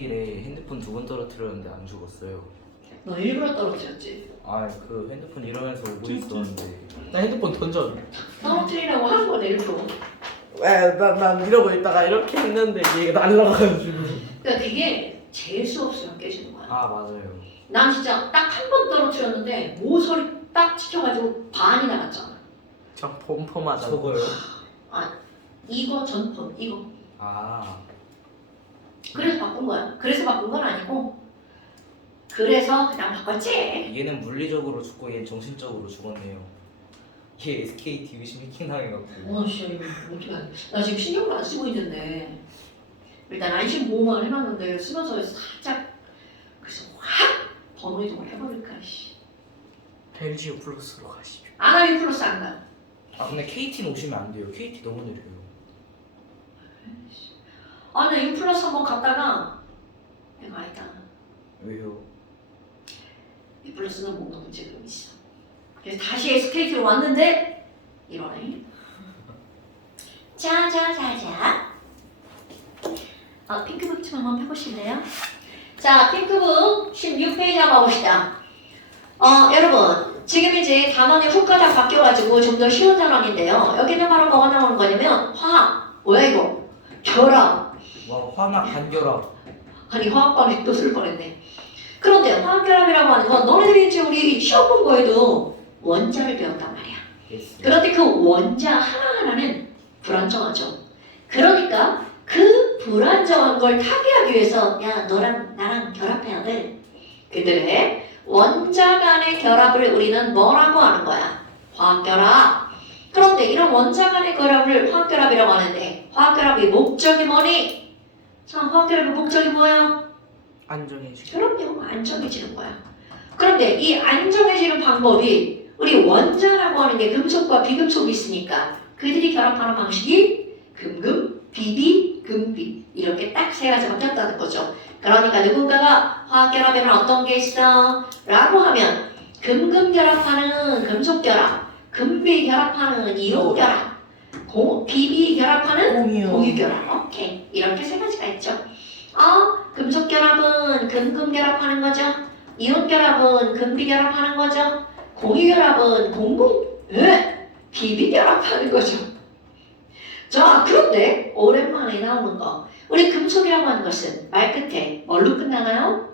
길에 핸드폰 2번 떨어뜨렸는데 안 죽었어요. 너 일부러 떨어뜨렸지? 아, 그 핸드폰 이러면서 오고 있었는데. 나 핸드폰 던져. 떨어뜨리라고 한 거네 일부러. 난 이러고 있다가 이렇게 했는데 얘가 날라가가지고. 그러니까 그게 재수 없으면 깨지는 거야. 아, 맞아요. 난 진짜 딱 한 번 떨어뜨렸는데 모서리 딱 찍혀가지고 반이 나갔잖아. 참 폼폼하다. 저거요? 아 이거 전폰 이거. 아, 그래서 바꾼 거야. 그래서 바꾼 건 아니고 그래서 그냥 바꿨지. 얘는 물리적으로 죽고 얘는 정신적으로 죽었네요. 얘 SKT 유심 해킹 당해갖고. 씨 이거 어떻게 하냐. 나 지금 신경을 안 쓰고 있는데 일단 안심보험을 해놨는데 쓰면서 살짝 그래서 확 번호 이동을 해버릴까 씨. LG 플러스로 가시죠. 아나유 플러스 안 가. 아, 근데 KT는 오시면 안 돼요. KT 너무 느려요. 아, 나 U 플러스 한번 갔다가 내가 아니다. 왜요? U 플러스는 뭔가 문제가 있어. 그래서 다시 SKT로 왔는데 이러네. 자자자자. 핑크북 좀 한번 펴보실래요? 자, 핑크북 16페이지 한번 봅시다. 여러분 지금 이제 단원이 후가닥 바뀌어가지고 좀 더 쉬운 단원인데요. 여기는 바로 뭐가 나오는 거냐면 화학. 뭐야 이거? 결합. 와, 화학 반결합. 아니 화학방식 또 쓸 뻔했네. 그런데 화학결합이라고 하는 건 너네들이 이제 우리 시험 본 거에도 원자를 배웠단 말이야. 그런데 그 원자 하나하나는 불안정하죠. 그러니까 그 불안정한 걸 타개하기 위해서 야 너랑 나랑 결합해야 돼. 그들의 원자 간의 결합을 우리는 뭐라고 하는 거야? 화학결합. 그런데 이런 원자 간의 결합을 화학결합이라고 하는데 화학결합의 목적이 뭐니? 자, 화학결합의 목적이 뭐야? 안정해지고. 그럼요, 안정해지는 거야. 그런데 이 안정해지는 방법이 우리 원자라고 하는 게 금속과 비금속이 있으니까 그들이 결합하는 방식이 금금, 비비, 금비 이렇게 딱 세 가지가 바뀌었다는 거죠. 그러니까 누군가가 화학결합에는 어떤 게 있어? 라고 하면 금금 결합하는 금속 결합, 금비 결합하는 이온 결합, 비비 결합하는 공유 결합. 오케이, 이렇게 세 가지가 있죠. 금속 결합은 금금 결합하는 거죠. 이온 결합은 금비 결합하는 거죠. 공유 결합은 비비 결합하는 거죠. 자, 그런데 오랜만에 나오는 거. 우리 금속이라고 하는 것은 말 끝에 뭘로 끝나나요?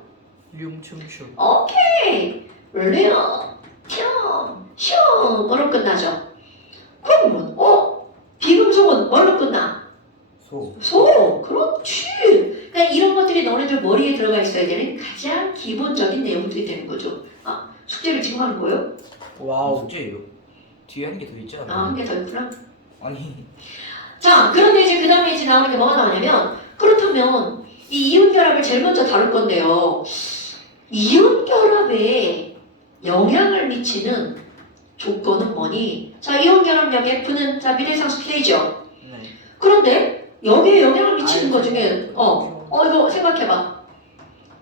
륨춤춤. 오케이. 레어, 형, 형 뭐로 끝나죠? 그러면 비금속은 뭘로 끝나? 소. 그렇지. 그러니까 이런 것들이 너네들 머리에 들어가 있어야 되는 가장 기본적인 내용들이 되는 거죠. 숙제를 지금 하는 거예요? 와우. 숙제예요. 뒤에 한 개 더 있지 않아요? 한 개 더 있구나. 아니, 자, 그런데 이제 그 다음에 이제 나오는 게 뭐가 나오냐면 그렇다면 이 이온 결합을 제일 먼저 다룰 건데요. 이온 결합에 영향을 미치는 조건은 뭐니? 자, 이온 결합력 F는 자 미래상수 K죠. 네. 그런데 여기에 영향을 미치는 것 중에 이거 생각해봐.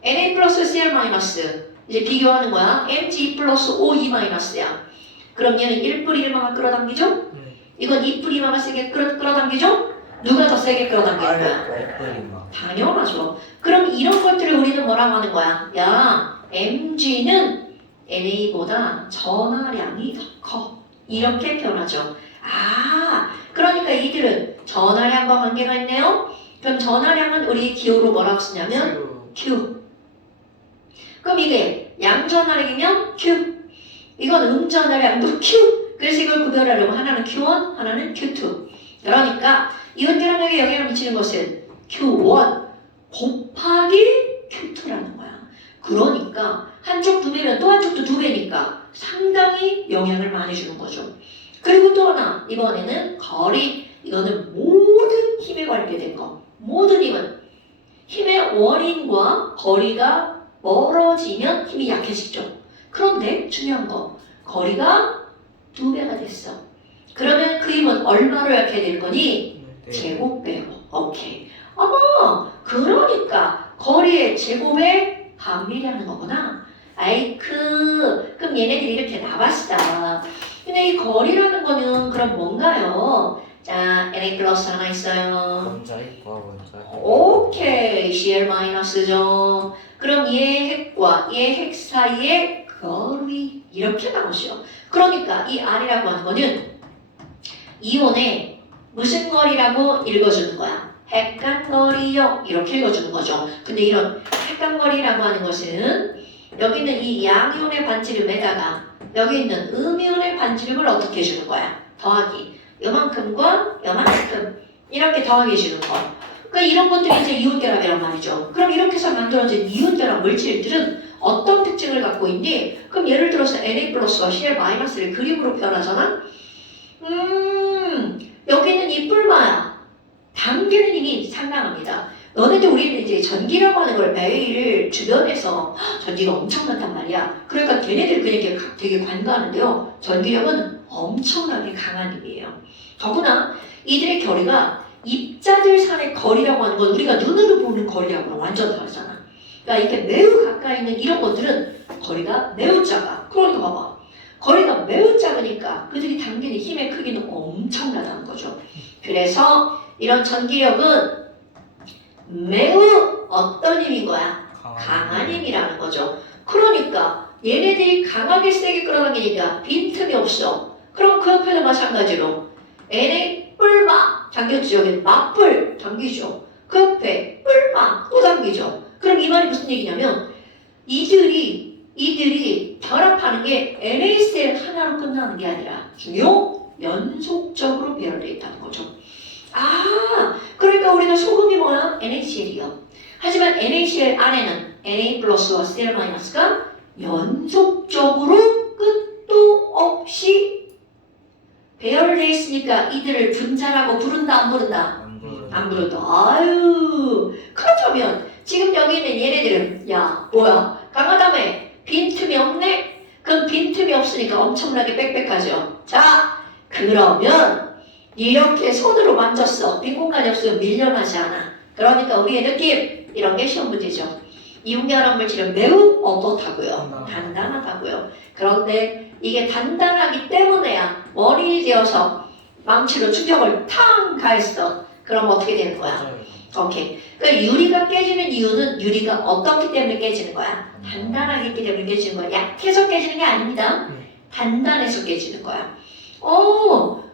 Na 플러스 Cl 마이너스 이제 비교하는 거야. Mg 플러스 OE 마이너스야. 그럼 얘는 1뿌리 1마가 끌어당기죠? 네. 이건 2뿌리 2마가 세게 끌어당기죠? 누가 더 세게 끌어당길 거야? 애플이나. 당연하죠. 그럼 이런 것들을 우리는 뭐라고 하는 거야? 야, mg는 na보다 전하량이 더 커. 이렇게 표현하죠. 그러니까 이들은 전하량과 관계가 있네요. 그럼 전하량은 우리 기호로 뭐라고 쓰냐면 Q. 그럼 이게 양전하량이면 Q. 이건 음전하량도 Q. 그래서 이걸 구별하려면 하나는 Q1, 하나는 Q2. 그러니까 이온 결합력에 영향을 미치는 것은 Q1 곱하기 Q2라는 거야. 그러니까 한쪽 2배면 또 한쪽도 2배니까 상당히 영향을 많이 주는 거죠. 그리고 또 하나, 이번에는 거리. 이거는 모든 힘에 관계된 거. 모든 힘의 원인과 거리가 멀어지면 힘이 약해지죠. 그런데 중요한 거, 거리가 2배가 됐어. 그러면 그 힘은 얼마로 약해야 되는 거니? 네. 제곱배로. 오케이. 그러니까 거리의 제곱에 반비례하는 거구나. 그럼 얘네들이 이렇게 나왔어. 근데 이 거리라는 거는 그럼 뭔가요? 자, Na 플러스 하나 있어요. 원자핵과 원자핵. 오케이, Cl 마이너스죠. 그럼 얘 핵과 얘 핵 사이의 거리 이렇게 나오죠. 그러니까 이 R이라고 하는 거는 이온의 무슨 거리라고 읽어주는 거야? 핵간거리요. 이렇게 읽어주는 거죠. 근데 이런 핵간거리라고 하는 것은 여기 있는 이 양이온의 반지름에다가 여기 있는 음이온의 반지름을 어떻게 해주는 거야? 더하기. 요만큼과 요만큼 이렇게 더하기 해주는 거. 그러니까 이런 것들이 이제 이온결합이란 말이죠. 그럼 이렇게 해서 만들어진 이온결합 물질들은 어떤 특징을 갖고 있니? 그럼 예를 들어서 Na 플러스와 Cl 마이너스를 그림으로 표현하잖아? 여기는 이 뿔마야. 단계는 이미 상당합니다. 너네들 우리는 이제 전기라고 하는 걸 매일 주변에서 전기가 엄청 많단 말이야. 그러니까 걔네들 그냥 이렇게 되게 관가하는데요. 전기력은 엄청나게 강한 힘이에요. 더구나 이들의 거리가 입자들 산의 거리라고 하는 건 우리가 눈으로 보는 거리하고는 완전 다르잖아. 그러니까 이렇게 매우 가까이 있는 이런 것들은 거리가 매우 작아. 그러니까 봐봐. 거리가 매우 작으니까 그들이 당기는 힘의 크기는 엄청나다는 거죠. 그래서 이런 전기력은 매우 어떤 힘인 거야? 강한 힘이라는 거죠. 그러니까 얘네들이 강하게 세게 끌어당기니까 빈틈이 없어. 그럼 그 옆에도 마찬가지로 Na 뿔마 당겼죠. 여기 맞뿔 당기죠. 그 옆에 뿔마 또 당기죠. 그럼 이 말이 무슨 얘기냐면 이들이 결합하는 게 NaCl 하나로 끝나는 게 아니라 연속적으로 배열되어 있다는 거죠. 아, 그러니까 우리가 소금이 뭐야? NaCl이요. 하지만 NaCl 안에는 Na 플러스와 Cl 마이너스가 연속적으로 끝도 없이 배열되어 있으니까 이들을 분자라고 부른다 안 부른다? 안 부른다. 아유, 그렇다면 지금 여기 있는 얘네들은 야 뭐야? 강하다며 빈틈이 없네? 그럼 빈틈이 없으니까 엄청나게 빽빽하죠. 자, 그러면 이렇게 손으로 만졌어. 빈 공간이 없으면 밀려나지 않아. 그러니까 우리의 느낌 이런 게 시험 문제죠. 이온결합 물질은 매우 뻣뻣하고요. 단단하다고요. 그런데 이게 단단하기 때문에야 원인이 되어서 망치로 충격을 탕 가했어. 그럼 어떻게 되는 거야? 오케이. 그러니까 유리가 깨지는 이유는 유리가 어떻기 때문에 깨지는 거야? 단단하게 있기 때문에 깨지는 거야. 약해서 깨지는 게 아닙니다. 단단해서 깨지는 거야.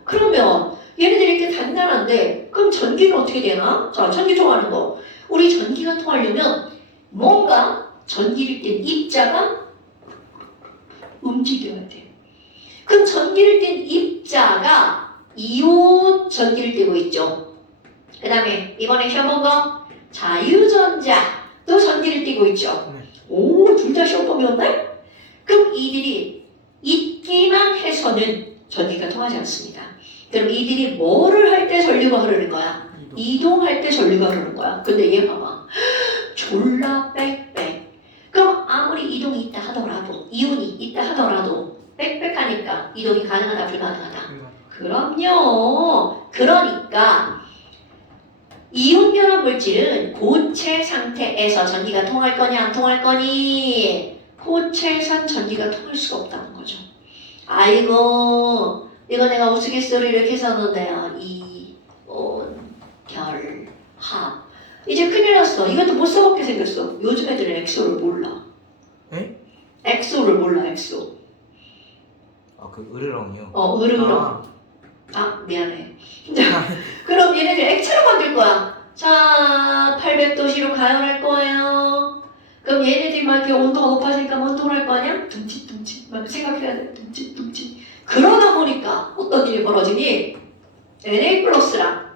그러면 얘네들이 이렇게 단단한데 그럼 전기는 어떻게 되나? 자, 전기 통하는 거. 우리 전기가 통하려면 뭔가 전기를 띤 입자가 움직여야 돼. 그럼 전기를 띤 입자가 이온 전기를 띠고 있죠. 그 다음에 이번에 시험 본 거 자유전자도 전기를 띠고 있죠. 오, 둘 다 시험 범위였네? 그럼 이들이 있기만 해서는 전기가 통하지 않습니다. 그럼 이들이 뭐를 할 때 전류가 흐르는 거야? 이동할 때 전류가 흐르는 거야. 근데 얘 봐봐. 졸라 빽빽. 그럼 아무리 이동이 있다 하더라도 이온이 있다 하더라도 빽빽하니까 이동이 가능하다 불가능하다? 그럼요. 그러니까 이온결합 물질은 고체 상태에서 전기가 통할 거냐 안 통할 거니? 고체에선 전기가 통할 수가 없다는 거죠. 아이고 이거 내가 우스갯소리를 이렇게 써놓은데요. 이온결합 이제 큰일 났어. 이것도 못 써먹게 생겼어. 요즘 애들은 엑소를 몰라. 에? 엑소를 몰라. 엑소. 그 으르렁이요. 으르렁. 아 미안해. 자, 그럼 얘네들 액체로 만들 거야. 자, 800도씨로 가열할 거예요. 그럼 얘네들이 막 이렇게 온도가 높아지니까 뭐 운동을 할 거 아니야? 둥칫둥칫 막 생각해야 돼. 둥칫둥칫. 그러다 보니까 어떤 일이 벌어지니? Na 플러스랑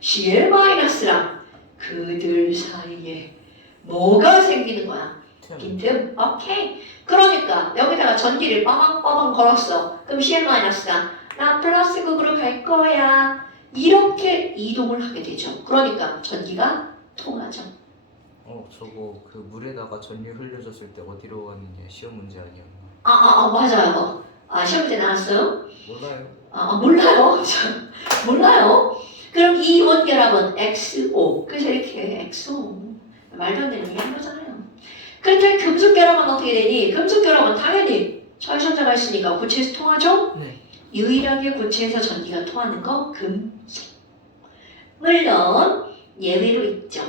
Cl 마이너스랑 그들 사이에 뭐가 생기는 거야? 빈틈? 오케이. 그러니까 여기다가 전기를 빠방빠방 걸었어. 그럼 Cl 마이너스가 나 플러스 극으로 갈 거야. 이렇게 이동을 하게 되죠. 그러니까 전기가 통하죠. 저거 그 물에다가 전류 흘려줬을 때 어디로 가는 게 시험 문제 아니었나? 맞아요. 시험 문제 나왔어요? 몰라요. 몰라요. 몰라요. 그럼 이 원결합은 XO. 그래서 이렇게 XO. 말도 안 되는 얘기 한 거잖아요. 그런데 금속 결합은 어떻게 되니? 금속 결합은 당연히 철선자가 있으니까 고체에서 통하죠? 네. 유일하게 고체에서 전기가 통하는 건 금속. 물론 예외로 있죠.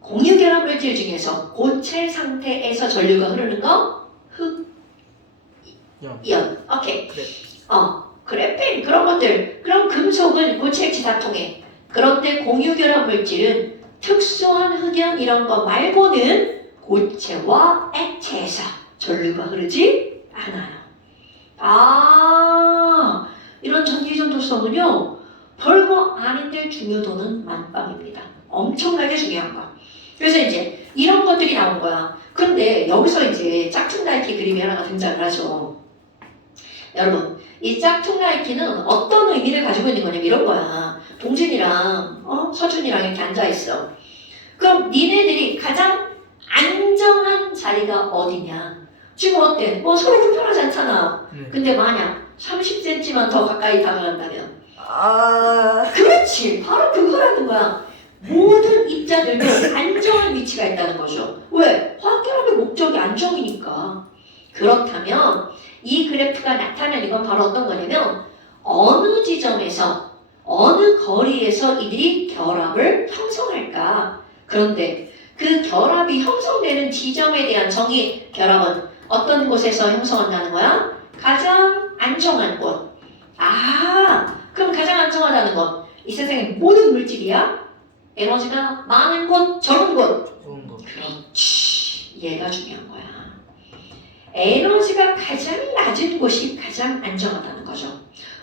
공유결합 물질 중에서 고체 상태에서 전류가 흐르는 거 흑, 이온. 오케이. 그래. 그래핀 그런 것들. 그럼 금속은 고체 액체 다 통해. 그런데 공유결합 물질은 특수한 흑연 이런 거 말고는 고체와 액체에서 전류가 흐르지 않아요. 이런 전기 전도성은요 별거 아닌데 중요도는 만빵입니다. 엄청나게 중요한 거. 그래서 이제 이런 것들이 나온 거야. 근데 여기서 이제 짝퉁 나이키 그림이 하나가 등장을 하죠. 여러분, 이 짝퉁 나이키는 어떤 의미를 가지고 있는 거냐면 이런 거야. 동진이랑 서준이랑 이렇게 앉아있어. 그럼 니네들이 가장 안정한 자리가 어디냐? 지금 어때? 서로 불편하지 않잖아. 근데 만약 30cm만 더 가까이 다가간다면 그렇지. 바로 그거라는 거야. 모든 입자들도 안정한 위치가 있다는 거죠. 왜? 화학결합의 목적이 안정이니까. 그렇다면 이 그래프가 나타내는 건 바로 어떤 거냐면 어느 지점에서 어느 거리에서 이들이 결합을 형성할까. 그런데 그 결합이 형성되는 지점에 대한 정의 결합은 어떤 곳에서 형성한다는 거야? 가장 안정한 곳. 그럼 가장 안정하다는 건 이 세상의 모든 물질이야? 에너지가 많은 곳, 적은 곳. 좋은 거. 그렇지. 얘가 중요한 거야. 에너지가 가장 낮은 곳이 가장 안정하다는 거죠.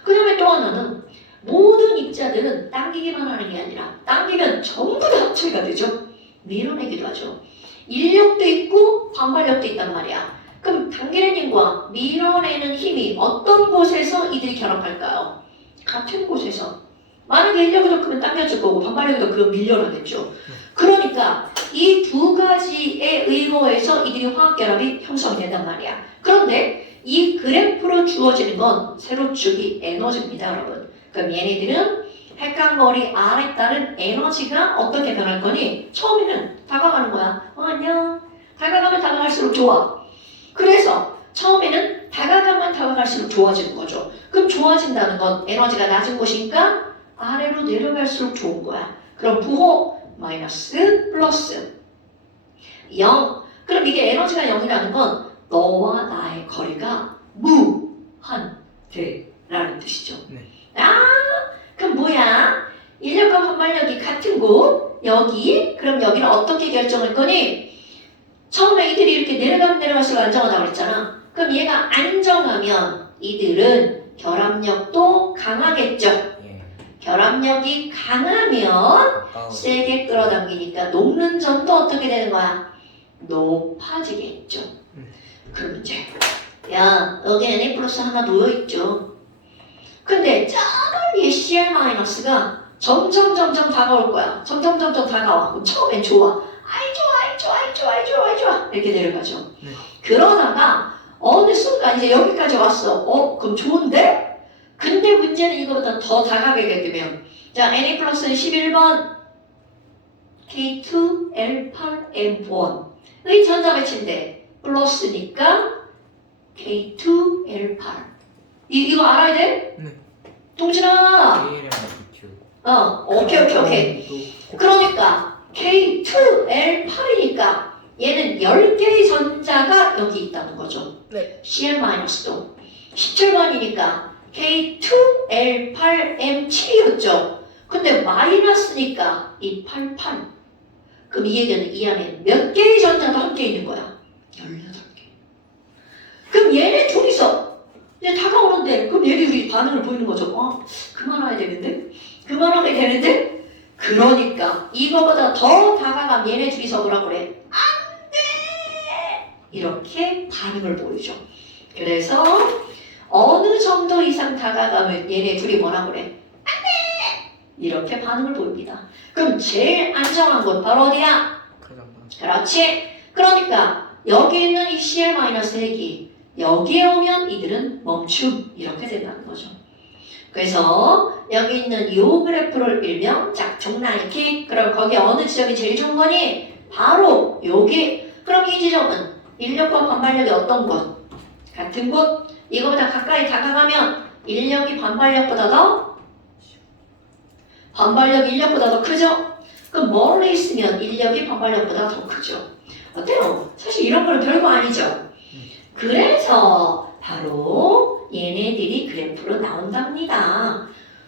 그 다음에 또 하나는 모든 입자들은 당기기만 하는 게 아니라 당기면 전부 다 합체가 되죠. 밀어내기도 하죠. 인력도 있고 반발력도 있단 말이야. 그럼 당기는 힘과 밀어내는 힘이 어떤 곳에서 이들이 결합할까요? 같은 곳에서. 만약에 인력이 더 크면 당겨줄 거고 반발력이 더 크면 밀려나겠죠. 그러니까 이 두 가지에 의거해서 이들이 화학결합이 형성된단 말이야. 그런데 이 그래프로 주어지는 건 세로축이 에너지입니다, 여러분. 그럼 얘네들은 핵간거리 R에 따른 에너지가 어떻게 변할 거니? 처음에는 다가가는 거야. 안녕. 다가가면 다가갈수록 좋아. 그래서 처음에는 다가가면 다가갈수록 좋아지는 거죠. 그럼 좋아진다는 건 에너지가 낮은 곳이니까 아래로 내려갈수록 좋은 거야. 그럼 부호 마이너스 플러스 0. 그럼 이게 에너지가 0이라는 건 너와 나의 거리가 무한대라는 뜻이죠. 네. 그럼 뭐야? 인력과 반발력이 같은 곳 여기. 그럼 여기는 어떻게 결정할 거니? 처음에 이들이 이렇게 내려가면 내려갈수록 안정하다고 그랬잖아. 그럼 얘가 안정하면 이들은 결합력도 강하겠죠. 결합력이 강하면 세게 끌어당기니까 녹는 점도 어떻게 되는 거야? 높아지겠죠. 그럼 이제 여기 Na 플러스 하나 놓여있죠. 근데 저 멀리에 Cl-가 점점 다가올 거야. 점점 다가와. 그럼 처음엔 좋아. 아이 좋아 이렇게 내려가죠. 그러다가 어느 순간 이제 여기까지 왔어. 그럼 좋은데? 근데 문제는 이거보다 더 다가가게 되면 자, Na 플러스는 11번 K2L8M1의 전자배치인데 플러스니까 K2L8 이거 알아야 돼? 네. A랑 동진아 BQ. 오케이 그러니까 K2L8이니까 얘는 10개의 전자가 여기 있다는 거죠. 네. Cl-도 17번이니까 K2L8M7이었죠. 근데 마이너스니까 이 88. 그럼 이 얘기는 이 안에 몇 개의 전자가 함께 있는 거야? 18개. 그럼 얘네 둘이서 이제 다가오는데 그럼 얘네 둘이 반응을 보이는 거죠. 그만하게 되는데? 그러니까 이거보다 더 다가가면 얘네 둘이서 뭐라 그래? 안 돼! 이렇게 반응을 보이죠. 그래서 어느 정도 이상 다가가면 얘네 둘이 뭐라 그래? 안 돼! 이렇게 반응을 보입니다. 그럼 제일 안정한 곳 바로 어디야? 그렇지. 그러니까 여기 있는 이 Cl-핵이 여기에 오면 이들은 멈춤 이렇게 된다는 거죠. 그래서 여기 있는 이 그래프를 일명 짝퉁 나이키. 그럼 거기 어느 지점이 제일 좋은 거니? 바로 여기. 그럼 이 지점은 인력과 반발력이 어떤 곳? 같은 곳? 이거보다 가까이 다가가면 인력이 반발력보다 인력보다 더 크죠? 그럼 멀리 있으면 인력이 반발력보다 더 크죠. 어때요? 사실 이런 거는 별거 아니죠. 그래서 바로 얘네들이 그래프로 나온답니다.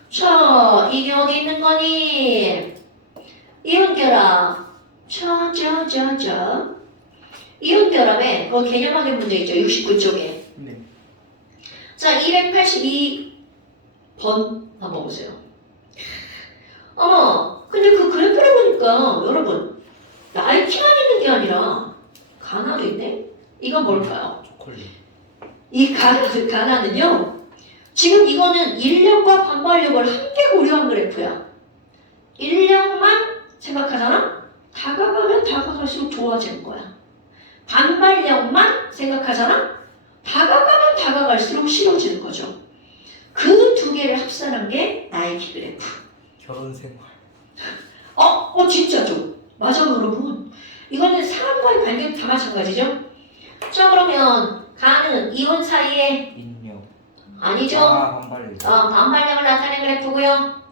자, 이게 어디 있는 거니? 이온결합. 이온결합에 그 개념 확인 문제 있죠? 69쪽에. 네. 자, 282번 한번 보세요. 어머, 근데 그 그래프를 보니까 여러분 나이키만 있는 게 아니라 가나도 있네? 이건 뭘까요? 초콜릿. 이 가나는요, 지금 이거는 인력과 반발력을 함께 고려한 그래프야. 인력만 생각하잖아? 다가가면 다가갈수록 좋아지는 거야. 반발력만 생각하잖아? 다가가면 다가갈수록 싫어지는 거죠. 그 두 개를 합산한 게 나이키 그래프. 결혼 생활. 진짜죠. 맞아요, 여러분. 이거는 사람과의 관계도 다 마찬가지죠. 자, 그러면 가는 이온 사이에 인력. 아니죠. 반발력. 반발력을 나타낸 그래프고요.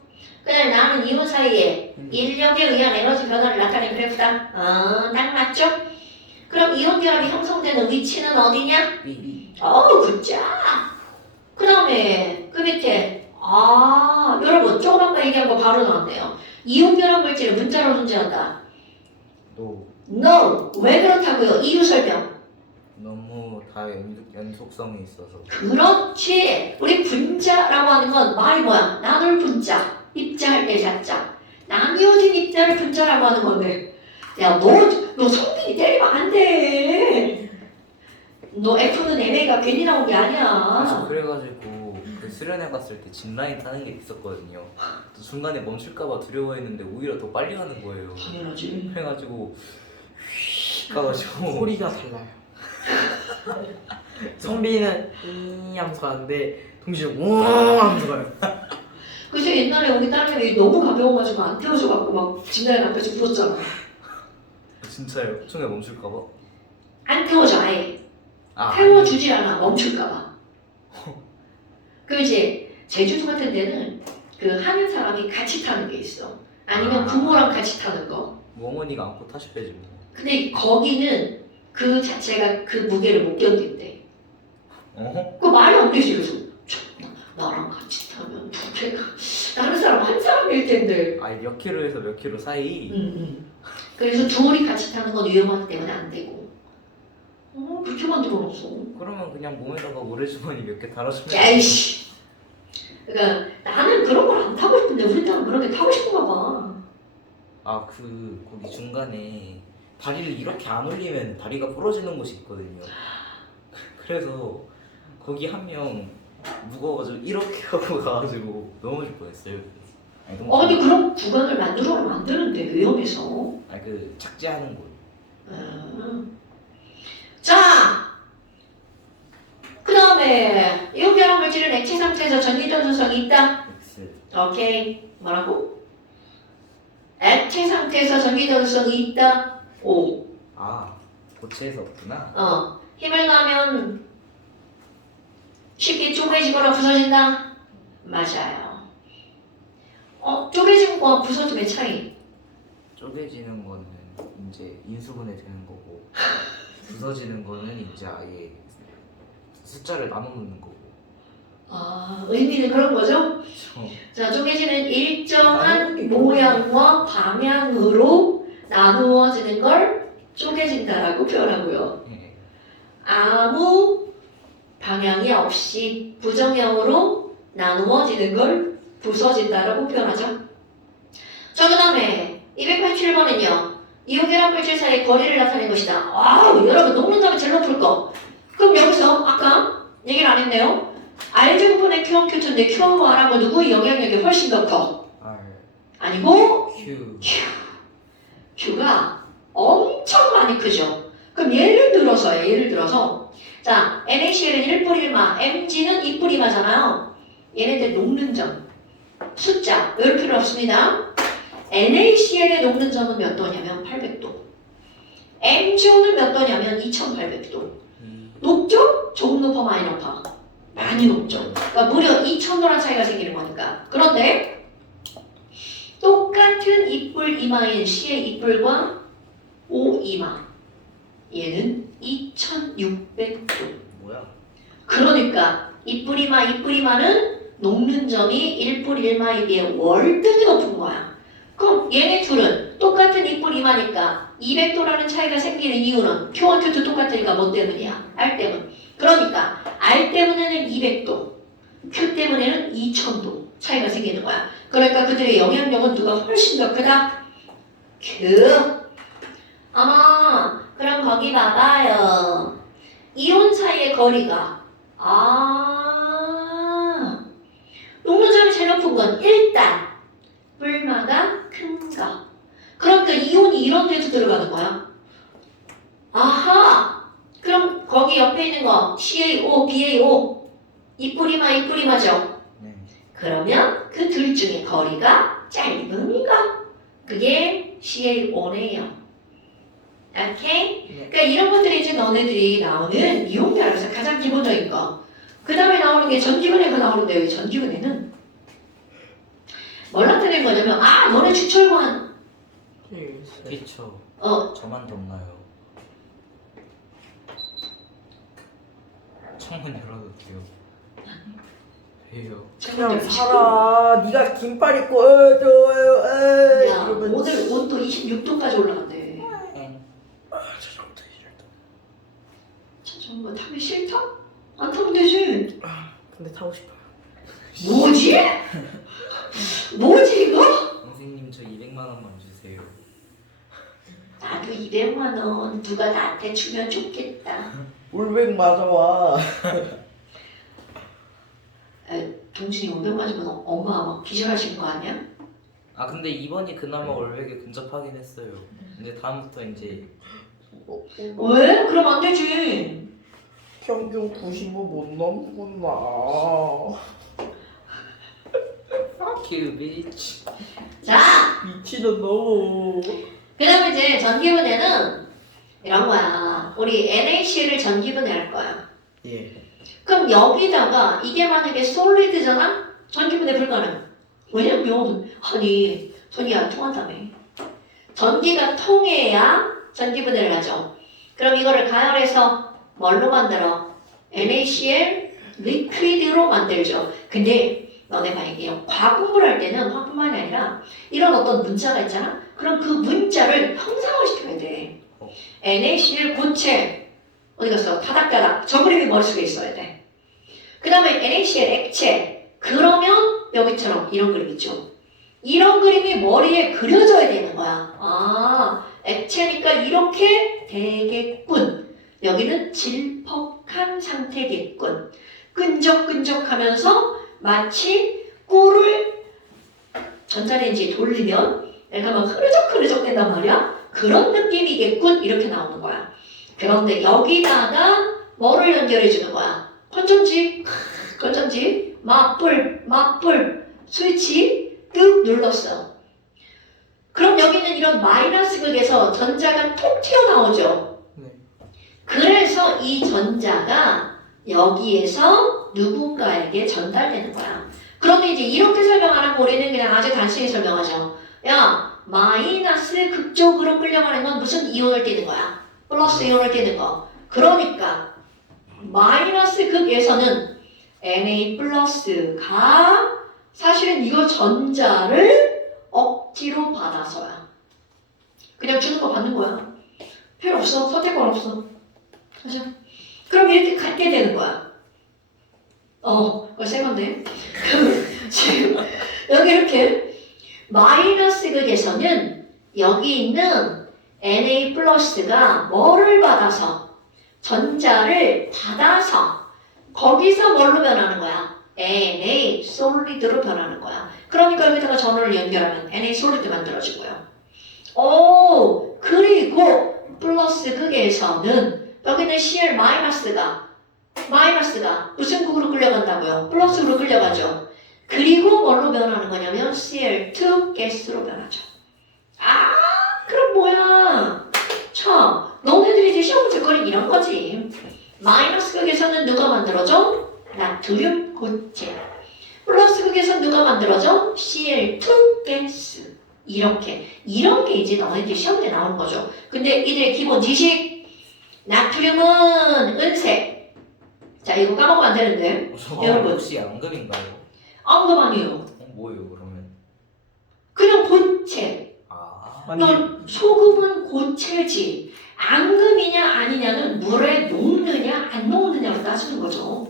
그 다음에 나는 이온 사이에 인력에 의한 에너지 변화를 나타낸 그래프다. 딱 맞죠? 그럼 이온 결합이 형성되는 위치는 어디냐? B. 굿자. 그 다음에 그 밑에 여러분 조금 아까 얘기한 거 바로 나왔네요. 이온 결합 물질은 분자로 존재한다. 또 No. 왜 그렇다고요? 이유 설명. 너무 다 연속성이 있어서. 그렇지. 우리 분자라고 하는 건 말이 뭐야? 나눌 분자. 입자할 때 자자. 나뉘어진 입자를 분자라고 하는 건데. 야, 너 성빈이 때리면 안 돼. 너 F는 MA가 괜히 나온 게 아니야. 그래가지고 그 수련회 갔을 때 짚라인 타는 게 있었거든요. 또 중간에 멈출까봐 두려워했는데 오히려 더 빨리 가는 거예요. 당연하지. 그래가지고 휙 가가지고 소리가 달라요. 성빈이는 이 하면서 가는데 동시에 우 하면서 가요. 그래서 옛날에 우리 딸내미 너무 가벼워가지고 안 태워줘갖고 막 진달래 앞에서 울었잖아. 진짜요? 중간에 멈출까봐? 안 태워줘 아예. 아, 태워주질 않아. 멈출까봐. 그럼 이제 제주도 같은 데는 그 하는 사람이 같이 타는 게 있어. 아니면 부모랑 같이 타는 거. 뭐 어머니가 안고 타실 빼지 뭐. 근데 거기는 그 자체가 그 무게를 못 견딘대. 그 말이 안 되지. 그래서 나랑 같이 타면 무게가 다른 사람 한 사람일 텐데. 아니 몇 킬로에서 몇 킬로 사이. 그래서 둘이 같이 타는 건 위험하기 때문에 안 되고. 그렇게 만들어놨어. 그러면 그냥 몸에다가 모래주머니 몇 개 달아주면. 야이씨. 그러니까 나는 그런 걸 안 타고 싶은데 우리 딸은 그런 게 타고 싶은가 봐. 거기 중간에 다리를 이렇게 안 올리면 다리가 부러지는 곳이 있거든요. 그래서 거기 한 명 무거워가지고 이렇게 하고 가가지고 넘어질 뻔했어요. 근데 그런 구간을 만들어면 안 되는데 위험해서. 그 착지하는 곳. 자, 그 다음에 이온 결합 물질은 액체 상태에서 전기 전도성이 있다. X. 오케이. 뭐라고? 액체 상태에서 전기 전도성이 있다. O. 고체에서 없구나. 힘을 가하면 쉽게 쪼개지거나 부서진다. 맞아요. 쪼개진 거와 부서짐의 차이. 쪼개지는 거는 이제 인수분해 되는 거고 부서지는 거는 이제 아예 숫자를 나눠 놓는 거고. 의미는 그런 거죠? 자, 쪼개지는 일정한 모양과 방향으로 나누어지는 걸 쪼개진다라고 표현하고요. 네. 아무 방향이 없이 부정형으로 나누어지는 걸 부서진다라고 표현하죠. 자, 그 다음에 287번은요. 이온결합 물질 사이의 거리를 나타낸 것이다. 여러분 녹는다면 제일 높을 거. 그럼 여기서 아까 얘기를 안 했네요. R제곱분의 Q1, Q2인데 Q1과 R하고 누구의 영향력이 훨씬 더 커? R. 아니고 Q. Q가 엄청 많이 크죠. 그럼 예를 들어서 자, NaCl은 1뿌리마, Mg는 2뿌리마잖아요. 얘네들 녹는 점 숫자 외울 필요 없습니다. NaCl의 녹는 점은 몇 도냐면 800도. MgO는 몇 도냐면 2800도. 높죠? 조금 높아 많이 높아? 많이 많이 높죠. 그러니까 무려 2,000도란 차이가 생기는 거니까. 그런데 똑같은 입불 이마인 C의 입불과 O 이마 얘는 2,600도. 뭐야? 그러니까 입불 이마는 녹는 점이 1불 1마에 비해 월등히 높은 거야. 그럼 얘네 둘은 똑같은 입불 이마니까 200도라는 차이가 생기는 이유는 Q1, Q2 똑같으니까 뭐 때문이야? R 때문. 그러니까 R 때문에는 200도, Q 때문에는 2000도 차이가 생기는 거야. 그러니까 그들의 영향력은 누가 훨씬 더 크다? Q. 어머, 그럼 거기 봐봐요. 이온 사이의 거리가 녹는 점이 제일 높은 건 일단 뿔마가 큰 거. 그러니까 이온이 이런 데도 들어가는 거야. 아하. 그럼 거기 옆에 있는 거 CaO, BaO 이뿌리마죠. 네. 그러면 그 둘 중에 거리가 짧은 거. 그게 CaO네요. 오케이? 네. 그러니까 이런 것들이 이제 너네들이 나오는 이온계열에서 가장 기본적인 거. 그 다음에 나오는 게 전기분해가 나오는데 여기 전기분해는 뭘 나타내는 거냐면 너네 주철관 그쵸. 어. 저만 덥나요? 창문 열어도 돼요? 돼요. 그냥 살아. 네가 긴팔 입고 좋아요. 야, 이러면 오늘 온도 26도까지 올라간대. 자전거 싫다. 자전거 타기 싫다? 안 타면 되지. 근데 타고 싶어요. 뭐지? 뭐지 이거? 선생님 저 200만 원만 주세요. 나도 200만 원 누가 나한테 주면 좋겠다. 울백 맞아와. 동진이 500 맞으면 엄마 막 기절하신 거 아니야? 아 근데 이번이 그나마 월백에 근접하긴 했어요. 근데 다음부터 이제 왜? 그럼 안 되지. 평균 95 못 넘구나. Fuck you bitch. 자, 미치는 너. 그 다음에 이제 전기분해는 이런 거야. 우리 NaCl을 전기분해할 거야. 예. 그럼 여기다가 이게 만약에 솔리드잖아? 전기분해 불가능. 왜냐면 아니 전기 안 통한다며. 전기가 통해야 전기분해를 하죠. 그럼 이거를 가열해서 뭘로 만들어? NaCl 리퀴드로 만들죠. 근데 너네 만약에 과공부를 할 때는 화뿐만이 아니라 이런 어떤 문자가 있잖아? 그럼 그 문자를 형상을 시켜야 돼. NaCl 고체 어디 갔어? 타닥타닥 저 그림이 머릿속에 있어야 돼. 그 다음에 NaCl 액체 그러면 여기처럼 이런 그림 있죠. 이런 그림이 머리에 그려져야 되는 거야. 액체니까 이렇게 되겠군. 여기는 질퍽한 상태겠군. 끈적끈적하면서 마치 꿀을 전자레인지에 돌리면 내가 막 흐르적흐르적 된단 말이야. 그런 느낌이겠군. 이렇게 나오는 거야. 그런데 여기다가 뭐를 연결해 주는 거야? 건전지, 맞불, 스위치 뚝 눌렀어. 그럼 여기는 이런 마이너스 극에서 전자가 톡 튀어나오죠. 네. 그래서 이 전자가 여기에서 누군가에게 전달되는 거야. 그런데 이제 이렇게 설명 안 하고 우리는 그냥 아주 단순히 설명하죠. 야, 마이너스 극쪽으로 끌려가는 건 무슨 이온을 띠는 거야? 플러스 이온을 띠는 거. 그러니까 마이너스 극에서는 Na 플러스가 사실은 이거 전자를 억지로 받아서야. 그냥 주는 거 받는 거야. 필요 없어. 선택권 없어. 맞아. 그럼 이렇게 갖게 되는 거야. 그거 새 건데. 지금 여기 이렇게 마이너스 극에서는 여기 있는 Na 플러스가 뭐를 받아서 전자를 받아서 거기서 뭘로 변하는 거야? Na 솔리드로 변하는 거야. 그러니까 여기다가 전원을 연결하면 Na 솔리드 만들어지고요. 그리고 플러스 극에서는 여기는 Cl 마이너스가 무슨 극으로 끌려간다고요? 플러스로 끌려가죠. 그리고 뭘로 변하는 거냐면 Cl2 가스로 변하죠. 그럼 뭐야? 너네들이 이제 시험 문제 거리 이런 거지. 마이너스 극에서는 누가 만들어져? 나트륨 고체. 플러스 극에서 누가 만들어져? Cl2 가스. 이런 게 이제 너희들 시험에 나오는 거죠. 근데 이들의 기본 지식, 나트륨은 은색. 자, 이거 까먹으면 안 되는데. 저거 여러분. 혹시 양금인가요? 아무도 아니에요. 뭐예요 그러면? 그냥 고체. 아 아니 넌 소금은 고체지. 앙금이냐 아니냐는 물에 녹느냐 안 녹느냐로 따지는 거죠.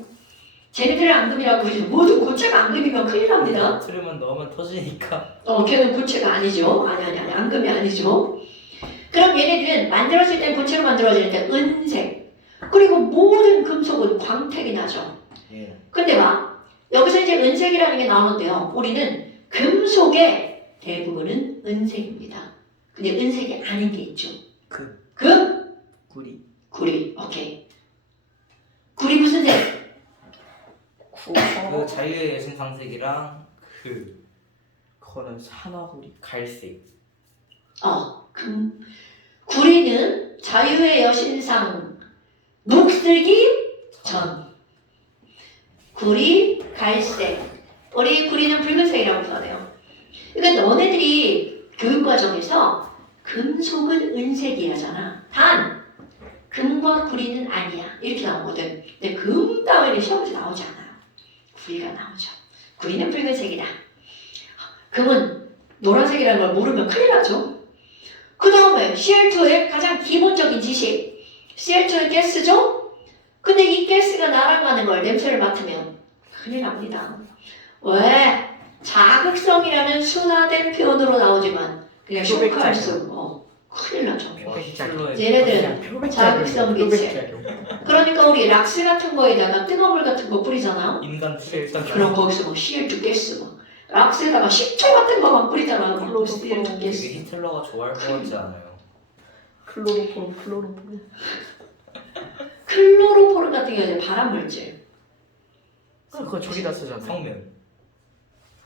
쟤네들을 앙금이라고 해서 모든 고체가 앙금이면 큰일 납니다. 나트륨은 넣으면 터지니까. 걔는 고체가 아니죠. 아니, 앙금이 아니죠. 그럼 얘네들은 만들어질 땐 고체로 만들어지는데 은색. 그리고 모든 금속은 광택이 나죠. 예. 근데 봐. 여기서 이제 은색이라는 게 나오는데요. 우리는 금속의 대부분은 은색입니다. 근데 은색이 아닌 게 있죠. 금? 구리 구리. 오케이. 구리 무슨 색? 그 자유의 여신상색이랑 그 그거는 산화구리 갈색. 구리는 자유의 여신상 녹슬기 전. 구리, 갈색. 우리 구리는 붉은색이라고 표현해요. 그러니까 너네들이 교육과정에서 금속은 은색이라잖아. 단, 금과 구리는 아니야. 이렇게 나오거든. 근데 금 따위는 시험에서 나오지 않아요. 구리가 나오죠. 구리는 붉은색이다. 금은 노란색이라는 걸 모르면 큰일 나죠. 그 다음에 Cl2의 가장 기본적인 지식. Cl2는 가스죠? 근데 이 가스가 날아가는 걸 냄새를 맡으면 큰일 납니다. 왜? 자극성이라는 순화된 표현으로 나오지만 그냥 쇼크할 수 큰일 나죠. 얘네들은 자극성 기체. 그러니까 우리 락스 같은 거에다가 뜨거운 물 같은 거 뿌리잖아. 인간 일단 그럼 거기서 뭐 Cl2 가스 막 락스에다가 식초 같은 거 막 뿌리잖아. 그럼 Cl2 되게 가스. 히틀러가 좋아할 것 같지 않아요? 클로로폼 클로로포른 같은 경우는 발암물질. 그거 저기다 쓰잖아 성면.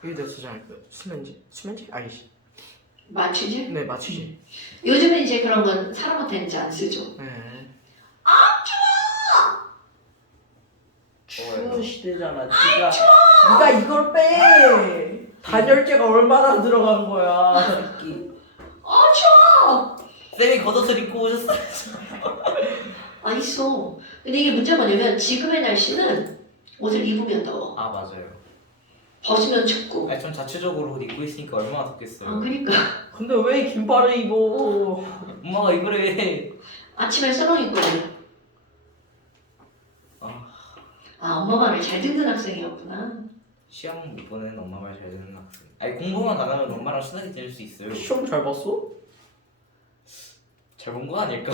여기다 쓰잖아 수면지? 아니지 맞추지? 네 맞추지 요즘은 이제 그런 건 사람한테는 이제 안 쓰죠. 네 좋아요. 추운 시대잖아 네가 이걸 빼 단열재가 얼마나 들어간 거야 쌤이 겉옷을 입고 오셨어요. 있어. 근데 이게 문제가 뭐냐면 지금의 날씨는 옷을 입으면 더워. 아 맞아요. 벗으면 춥고. 아니 전 자체적으로 옷 입고 있으니까 얼마나 덥겠어요. 그러니까 근데 왜 긴팔을 입어 엄마가 입으래. 아침에 썰렁 입거든. 엄마 말을 잘 듣는 학생이었구나. 시험 못 보는 엄마 말 잘 듣는 학생. 아니 공부만 안 하면 엄마랑 친하게 지낼 수 있어요. 시험 잘 봤어? 잘 본 거 아닐까?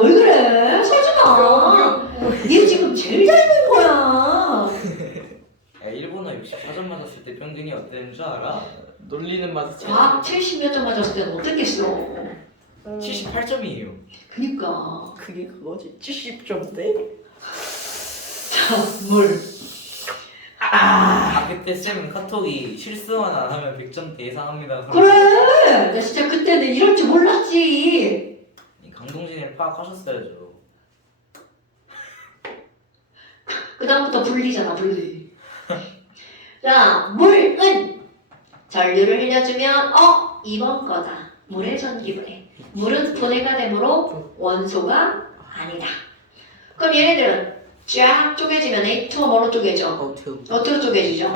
왜 그래? 서준아. 얘 지금 제일 잘 본 거야. 야, 일본어 64점 맞았을 때 평균이 어땠는 줄 알아? 놀리는 맛이 과학 70몇 점 맞았을 때는 어땠겠어. 78점이에요. 그니까. 그게 그거지 70점대? 자, 물. 그때 쌤은 카톡이 실수만 안 하면 100점 예상합니다. 그래. 나 진짜 그때는 이럴 줄 몰랐지. 강동진을 파악하셨어야죠. 그 다음부터 분리잖아, 분리. 자, 물은 전류를 흘려주면 이번 거다. 물의 전기분해. 물은 분해가 되므로 원소가 아니다. 그럼 얘네들은 쫙 쪼개지면 H2가 뭐로 쪼개져? 어떻게 쪼개지죠?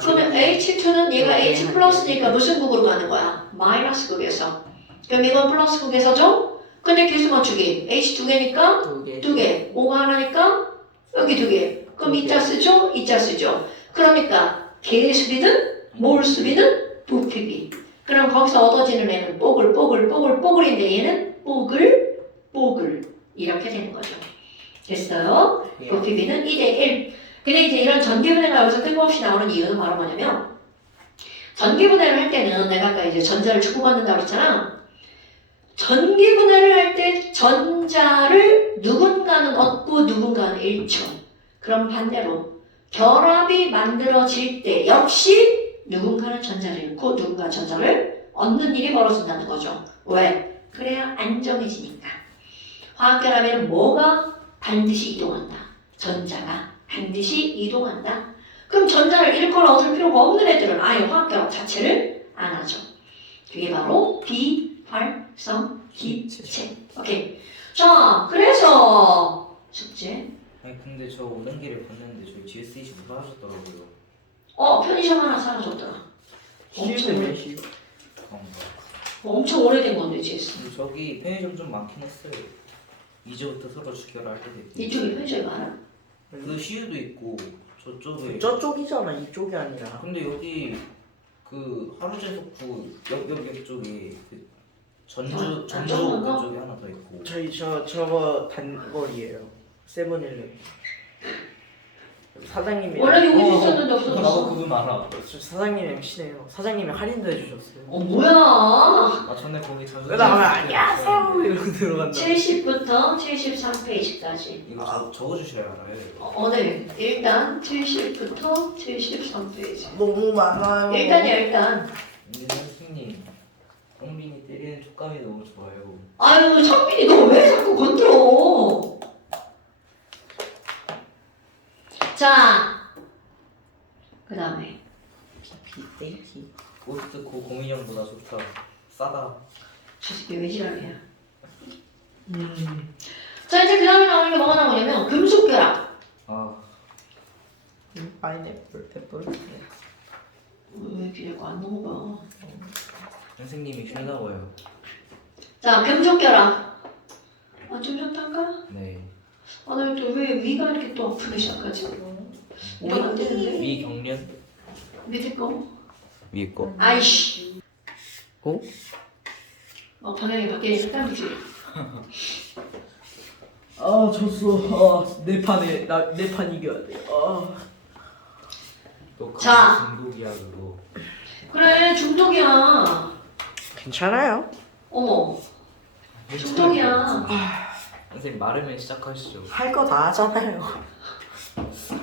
그러면 H2는 얘가 H 플러스니까 무슨 극으로 가는 거야? 마이너스 극에서. 그럼 이건 플러스 극에서죠? 근데 계수 맞추기 H 두 개니까 두 개, O가 하나니까 여기 두 개. 그럼 이자 쓰죠? 이자 쓰죠. 그러니까 개 수비는 몰 수비는 부피비. 그럼 거기서 얻어지는 애는 뽀글인데 얘는 뽀글 이렇게 되는 거죠. 됐어요? 부피비는 2대1. 근데 이제 이런 전기분해가 여기서 뜬금없이 나오는 이유는 바로 뭐냐면 전기분해를 할 때는 내가 아까 이제 전자를 주고받는다고 그랬잖아. 전기분해를 할 때 전자를 누군가는 얻고 누군가는 잃죠. 그럼 반대로 결합이 만들어질 때 역시 누군가는 전자를 잃고 누군가는 전자를 얻는 일이 벌어진다는 거죠. 왜? 그래야 안정해지니까. 화학결합에는 뭐가 반드시 이동한다? 전자가 반드시 이동한다. 그럼 전자를 잃거나 얻을 필요가 없는 애들은 아예 화학결합 자체를 안 하죠. 그게 바로 비활성 기체. 오케이. 자, 그래서 숙제. 아니 근데 저 오는 길에 봤는데 저희 GS25 사라졌더라고요. 편의점 하나 사라졌더라. 실드 몇시? 그런가. 엄청 오래된 건데 GS. 근데 저기 편의점 좀 많긴 했어요. 이제부터 서로 죽여라 할 때도 있고. 이쪽이 편의점이 많아? 그 시유도 있고 저쪽에. 저쪽이잖아, 이쪽이 아니라. 근데 여기 그 하루제속구 옆 쪽에 그 전주 저쪽은 거? 그쪽에 하나 더 있고. 저희 저거 단거리예요. 세븐일레븐. 사장님이 원래 여기 있었는데 나도 없어졌어. 그분 알아. 저 사장님이 MC네요. 사장님이 할인도 해주셨어요. 뭐야? 아 전에 거기 자주. 그다음에 안녕하세요 이러고 들어간다. 70부터 73페이지까지. 이거 적어주셔야 알아요. 네. 일단 70부터 73페이지. 너무 많아요. 일단. 근데 선생님, 홍빈이 때리는 촉감이 너무 좋아요. 아유, 성빈이 너 왜 자꾸 건드려? 자, 그 다음에 비테이티. 고스트 고 고민형보다 좋다. 싸다. 저 새끼 왜 지랄이야? 자, 이제 그 다음에 나오는 게 뭐가 나오냐면 금속결합. 아 파인애플, 페플. 왜 이렇게 자꾸 안 넘어가? 선생님이 흉나워요. 자, 금속결합. 좀 좋단가? 네. 나 또 왜 위가 이렇게 또 아프기 시작하지? 이건 안 되는데? 위 경련? 밑에 거? 위에 거. 아이씨. 어? 방향이 바뀌니까 땀이지. 아 졌어. 내 판 이겨야 돼. 또 자. 중독이야 그거. 그래, 중독이야. 괜찮아요. 어머, 중독이야. 선생님 마르면 시작하시죠. 할 거 다 하잖아요.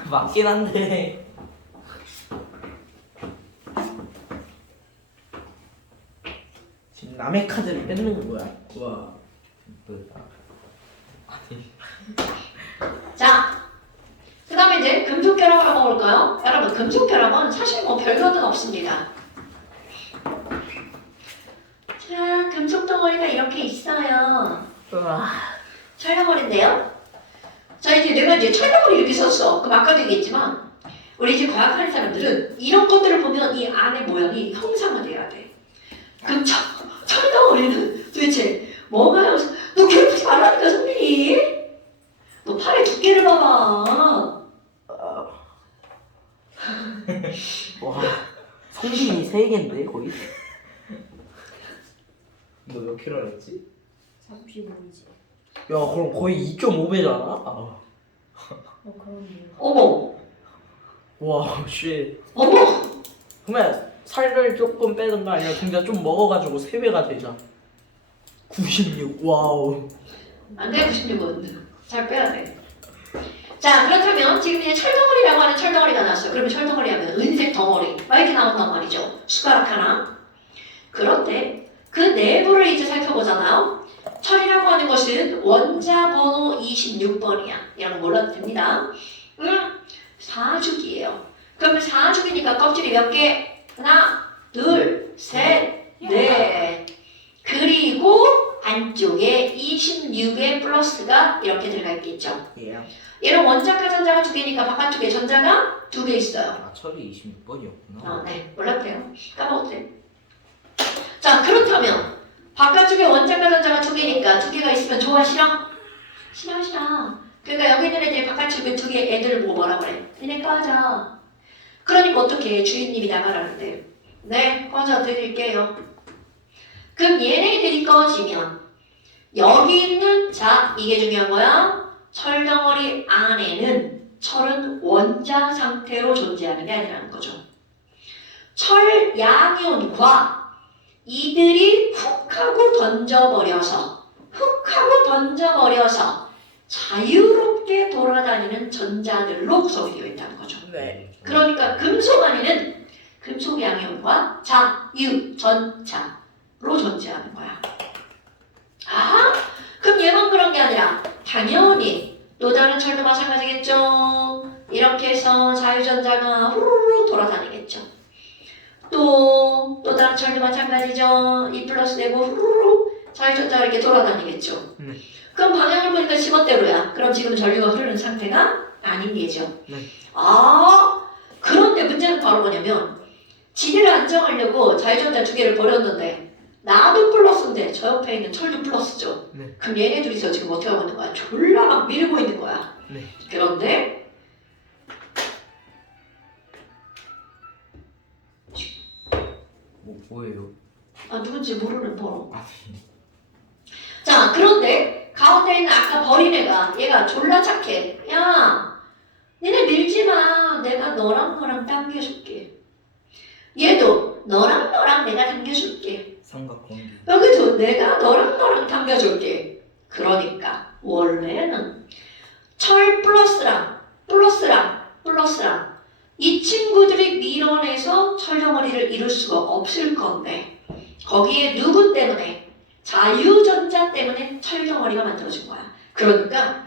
맞긴 한데. 지금 남의 카드를 뺏는 거야. 와. 이쁘다. 아니. 자, 그 다음에 이제 금속결합을 한번 볼까요? 여러분, 금속결합은 사실 뭐 별거는 없습니다. 자, 금속 덩어리가 이렇게 있어요. 우와. 철덩어리인데요. 자, 이제 내가 이제 철덩어리 이렇게 썼어. 그럼 아까도 얘기했지만, 우리 이제 과학하는 사람들은 이런 것들을 보면 이 안의 모양이 형상화 돼야 돼. 그럼 철덩어리는 도대체 뭐가요? 너 괴롭히지 말라니까, 선배님. 너 팔의 두께를 봐봐. 와. 성빈이 3개인데 거의. 너 몇 킬로 했지? 35이지. 야 그럼 거의 2.5배잖아. 그런데요. 어머, 와 쉣. 어머. 그러면 살을 조금 빼든가 아니면 진짜 좀 먹어가지고 3배가 되자. 96. 와우. 안 돼, 96은. 잘 빼야 돼. 자, 그렇다면 지금 이제 철덩어리라고 하는 철덩어리가 나왔어요. 그러면 철덩어리 하면 은색 덩어리. 막 이렇게 나온단 말이죠. 숟가락 하나. 그런데 그 내부를 이제 살펴보잖아요. 철이라고 하는 것은 원자 번호 26번이야. 이런 거 몰라도 됩니다. 4죽이에요. 그러면 4죽이니까 껍질이 몇 개? 하나, 둘, 셋, 넷. 그리고 안쪽에 26의 플러스가 이렇게 들어가 있겠죠. 예. 얘는 원자가 전자가 2개니까 바깥쪽에 전자가 2개 있어요. 아 철이 26번이었구나. 네, 몰랐대요. 까먹었대 자, 그렇다면 바깥쪽에 원자가 전자가 2개니까 2개가 있으면 좋아, 싫어? 싫어. 그러니까 여기 있는 애들이 바깥쪽에 2개 애들을 보고 뭐라 그래? 얘네 꺼져. 그러니까 어떻게 해? 주인님이 나가라는데. 네, 꺼져 드릴게요. 그럼 얘네들이 꺼지면 여기 있는, 자, 이게 중요한 거야. 철덩어리 안에는 철은 원자 상태로 존재하는 게 아니라는 거죠. 철 양이온과 이들이 훅 하고 던져버려서 자유롭게 돌아다니는 전자들로 구성이 되어 있다는 거죠. 네. 그러니까 금속 안에는 금속 양이온과 자유 전자로 존재하는 거야. 그럼 얘만 그런 게 아니라 당연히 또 다른 철도 마찬가지겠죠. 이렇게 해서 자유전자가 후루룩 돌아다니겠죠. 또 다른 철도 마찬가지죠. 2 플러스 되고 후루룩 자유전자가 이렇게 돌아다니겠죠. 그럼 방향을 보니까 지멋대로야. 그럼 지금 전류가 흐르는 상태가 아닌 게죠. 네. 그런데 문제는 바로 뭐냐면 지대를 안정하려고 자유전자 두 개를 버렸는데 나도 플러스인데 저 옆에 있는 철도 플러스죠. 네. 그럼 얘네 둘이서 지금 어떻게 하고 있는 거야? 졸라 막 밀고 있는 거야. 네. 그런데 뭐예요? 누군지 모르는 번호. 아, 자, 그런데 가운데 있는 아까 버린 얘가 졸라 착해. 야, 니네 밀지 마. 내가 너랑 당겨줄게. 얘도 너랑 내가 당겨줄게. 삼각관계. 여기도 내가 너랑 당겨줄게. 그러니까 원래는 철 플러스랑 이 친구들이 밀어내서 철덩어리를 이룰 수가 없을 건데 거기에 누구 때문에? 자유전자 때문에 철덩어리가 만들어진 거야. 그러니까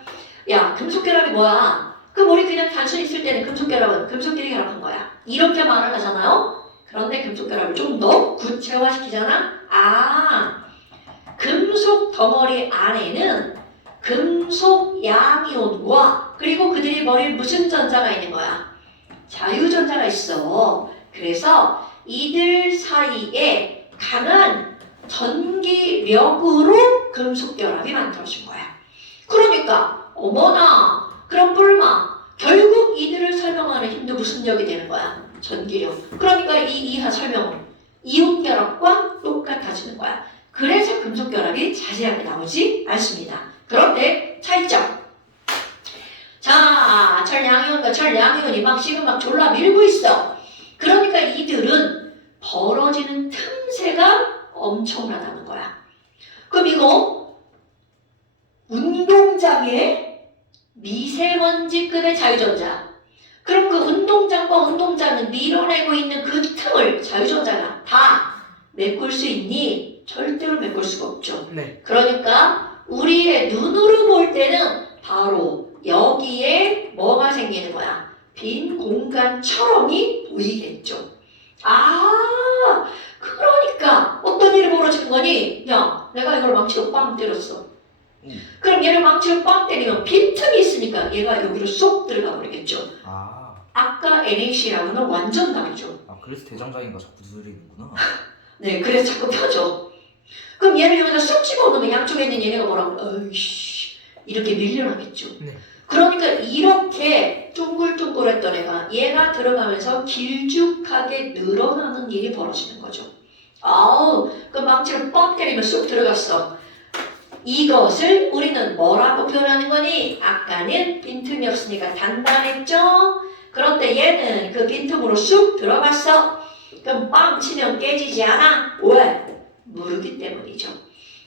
야, 금속결합이 뭐야? 그럼 우리 그냥 단순히 있을 때는 금속결합은 금속끼리 결합한 거야. 이렇게 말을 하잖아요. 그런데 금속결합을 좀 더 구체화시키잖아. 금속 덩어리 안에는 금속 양이온과 그리고 그들이 벌인 무슨 전자가 있는 거야? 자유전자가 있어. 그래서 이들 사이에 강한 전기력으로 금속결합이 만들어진 거야. 그러니까 어머나, 그럼 뿔마, 결국 이들을 설명하는 힘도 무슨力이 되는 거야? 전기력. 그러니까 이 이하 설명은 이온결합과 똑같아지는 거야. 그래서 금속결합이 자세하게 나오지 않습니다. 그런데 차이점. 자, 철양이온과 철양이온이 지금 졸라 밀고 있어. 그러니까 이들은 벌어지는 틈새가 엄청나다는 거야. 그럼 이거 운동장의 미세먼지급의 자유전자. 그럼 그 운동장과 운동장은 밀어내고 있는 그 틈을 자유전자가 다 메꿀 수 있니? 절대로 메꿀 수가 없죠. 네. 그러니까 우리의 눈으로 볼 때는 바로 여기에 뭐가 생기는 거야? 빈 공간처럼이 보이겠죠. 그러니까 어떤 일이 벌어지는 거니? 야, 내가 이걸 망치로 빵 때렸어. 그럼 얘를 망치로 빵 때리면 빈틈이 있으니까 얘가 여기로 쏙 들어가 버리겠죠. 아까 NAC랑은 완전 다르죠. 그래서 대장장이가 자꾸 두드리는구나. 네, 그래서 자꾸 펴져. 그럼 얘를 여기다 쏙 집어넣으면 양쪽에 있는 얘네가 뭐라고? 어이씨, 이렇게 밀려나겠죠. 네. 그러니까 이렇게 둥글둥글했던 얘가 들어가면서 길쭉하게 늘어나는 일이 벌어지는 거죠. 그 망치를 뻥 때리면 쑥 들어갔어. 이것을 우리는 뭐라고 표현하는 거니? 아까는 빈틈이 없으니까 단단했죠? 그런데 얘는 그 빈틈으로 쑥 들어갔어. 그럼 빵 치면 깨지지 않아? 왜? 무르기 때문이죠.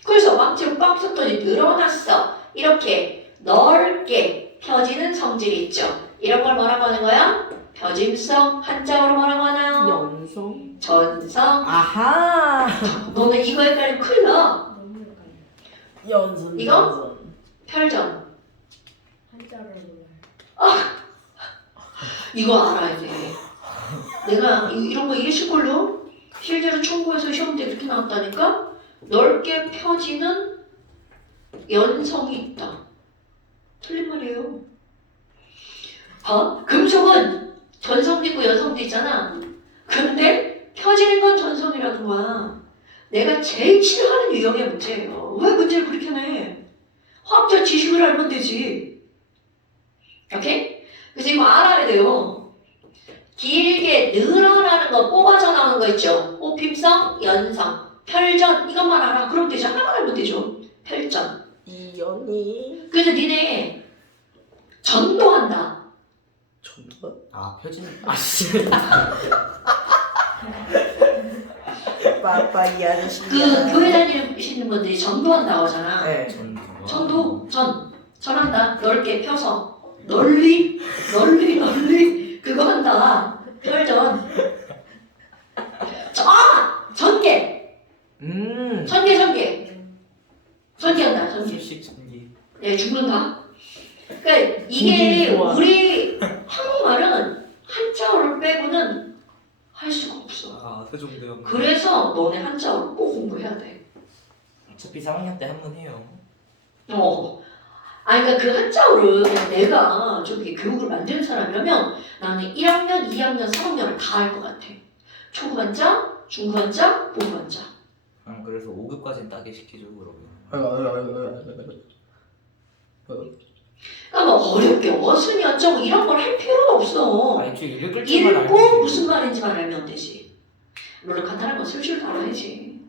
그래서 망치로 빵 쳤더니 늘어났어. 이렇게 넓게 펴지는 성질이 있죠. 이런 걸 뭐라고 하는 거야? 펴짐성. 한자어로 뭐라고 하나요? 연성. 전성. 아하. 너는 이거 헷갈리면 큰일 나. 너무 헷갈려. 연선. 이거? 연선. 펼점. 한자를 몰라요. 이거 알아야 돼. 내가 이런 거 일시꼴로 실제로 총고에서 시험 때 이렇게 나왔다니까? 넓게 펴지는 연성이 있다. 틀린 말이에요. 금속은 전성도 있고 연성도 있잖아. 근데 펴지는 건 전성이라는 거야. 내가 제일 싫어하는 유형의 문제예요. 왜 문제를 그렇게 내? 화학적 지식을 알면 되지. 오케이? 그래서 이거 알아야 돼요. 길게 늘어나는 거, 뽑아져 나오는 거 있죠. 뽑힘성, 연성, 펼전 이것만 알아. 그럼 되죠. 하나만 알면 되죠. 펼전. 이연이. 그래서 니네 전도한다. 전도가? 펴진. 빠빠 이 아저씨. 그 교회 다니시는 분들이 전도한다고 하잖아. 네. 전도, 전한다. 넓게 펴서 널리 그거 한다. 펼전. 전개. 전개한다. 전개. 수식 전기. 네, 죽는다. 그러니까 이게 좋아. 우리 한국 말은 한자어를 빼고는 할 수가 없어. 아 세종대왕. 그래서 너네 한자어를 꼭 공부해야 돼. 어차피 3학년 때 한 번 해요. 그러니까 그 한자어를 그냥 내가 저기 교육을 만드는 사람이라면 나는 1학년, 2학년, 3학년을 다 할 것 같아. 초급한자, 중급한자, 고급한자. 그래서 5급까지는 따게 시키죠 그러면. 그러니까 뭐 어렵게 어순이 어쩌고 이런 걸 할 필요가 없어. 아니 저 읽을 줄만 알면 읽고 돼요. 무슨 말인지만 알면 되지. 물론 간단한 건 쓸 줄 알아야지.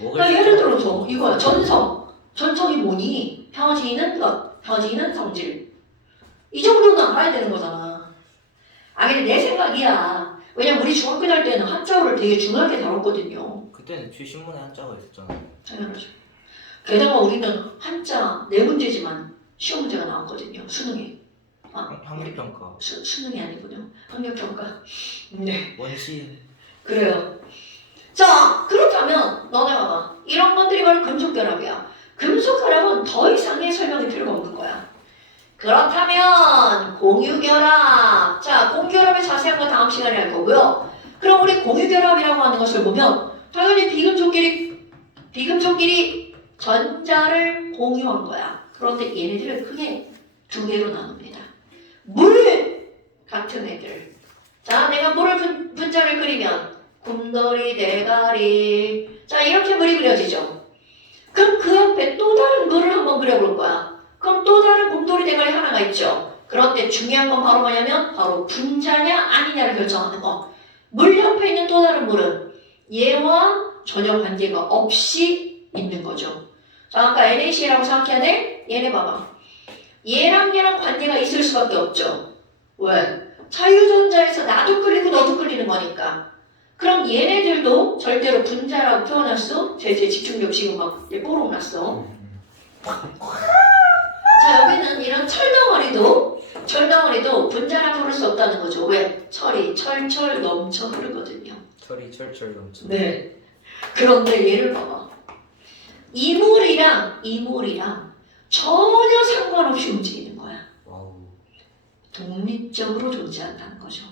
먹을 그러니까 예를 줄 들어서 알고. 이거야. 전성. 전성이 뭐니? 펴지는 것, 펴지는 성질. 이 정도는 알아야 되는 거잖아. 근데 내 생각이야. 왜냐면 우리 중학교 다닐 때는 한자어를 되게 중요하게 다뤘거든요. 그때는 주신문에 한자가 있었잖아요. 당연하죠. 게다가 우리는 한자 네 문제지만 시험 문제가 나왔거든요. 수능에. 학력평가. 수능이 아니군요. 학력평가. 네. 원시. 그래요. 자, 그렇다면 너네 봐봐. 이런 것들이 바로 금속결합이야. 금속결합은 더 이상의 설명이 필요가 없는 거야. 그렇다면 공유결합. 자, 공유결합의 자세한 건 다음 시간에 할 거고요. 그럼 우리 공유결합이라고 하는 것을 보면 당연히 비금속끼리 전자를 공유한 거야. 그런데 얘네들은 크게 두 개로 나눕니다. 물 같은 애들. 자, 내가 물을 분자를 그리면 곰돌이, 대가리. 자, 이렇게 물이 그려지죠. 그럼 그 옆에 또 다른 물을 한번 그려볼 거야. 그럼 또 다른 곰돌이, 대가리 하나가 있죠. 그런데 중요한 건 바로 뭐냐면 바로 분자냐 아니냐를 결정하는 거. 물 옆에 있는 또 다른 물은 얘와 전혀 관계가 없이 있는 거죠. 자, 아까 NaCl라고 생각해야 돼? 얘네 봐봐. 얘랑 관계가 있을 수밖에 없죠. 왜? 자유전자에서 나도 끌리고 너도 끌리는 거니까. 그럼 얘네들도 절대로 분자라고 표현할 수? 제 집중력 지금 막 뽀록 났어. 자, 여기는 이런 철덩어리도 분자라고 부를 수 없다는 거죠. 왜? 철이 철철 넘쳐 흐르거든요. 철이 철철 넘쳐. 네. 그런데 얘를 봐봐. 이물이랑 전혀 상관없이 움직이는 거야. 와우. 독립적으로 존재한다는 거죠.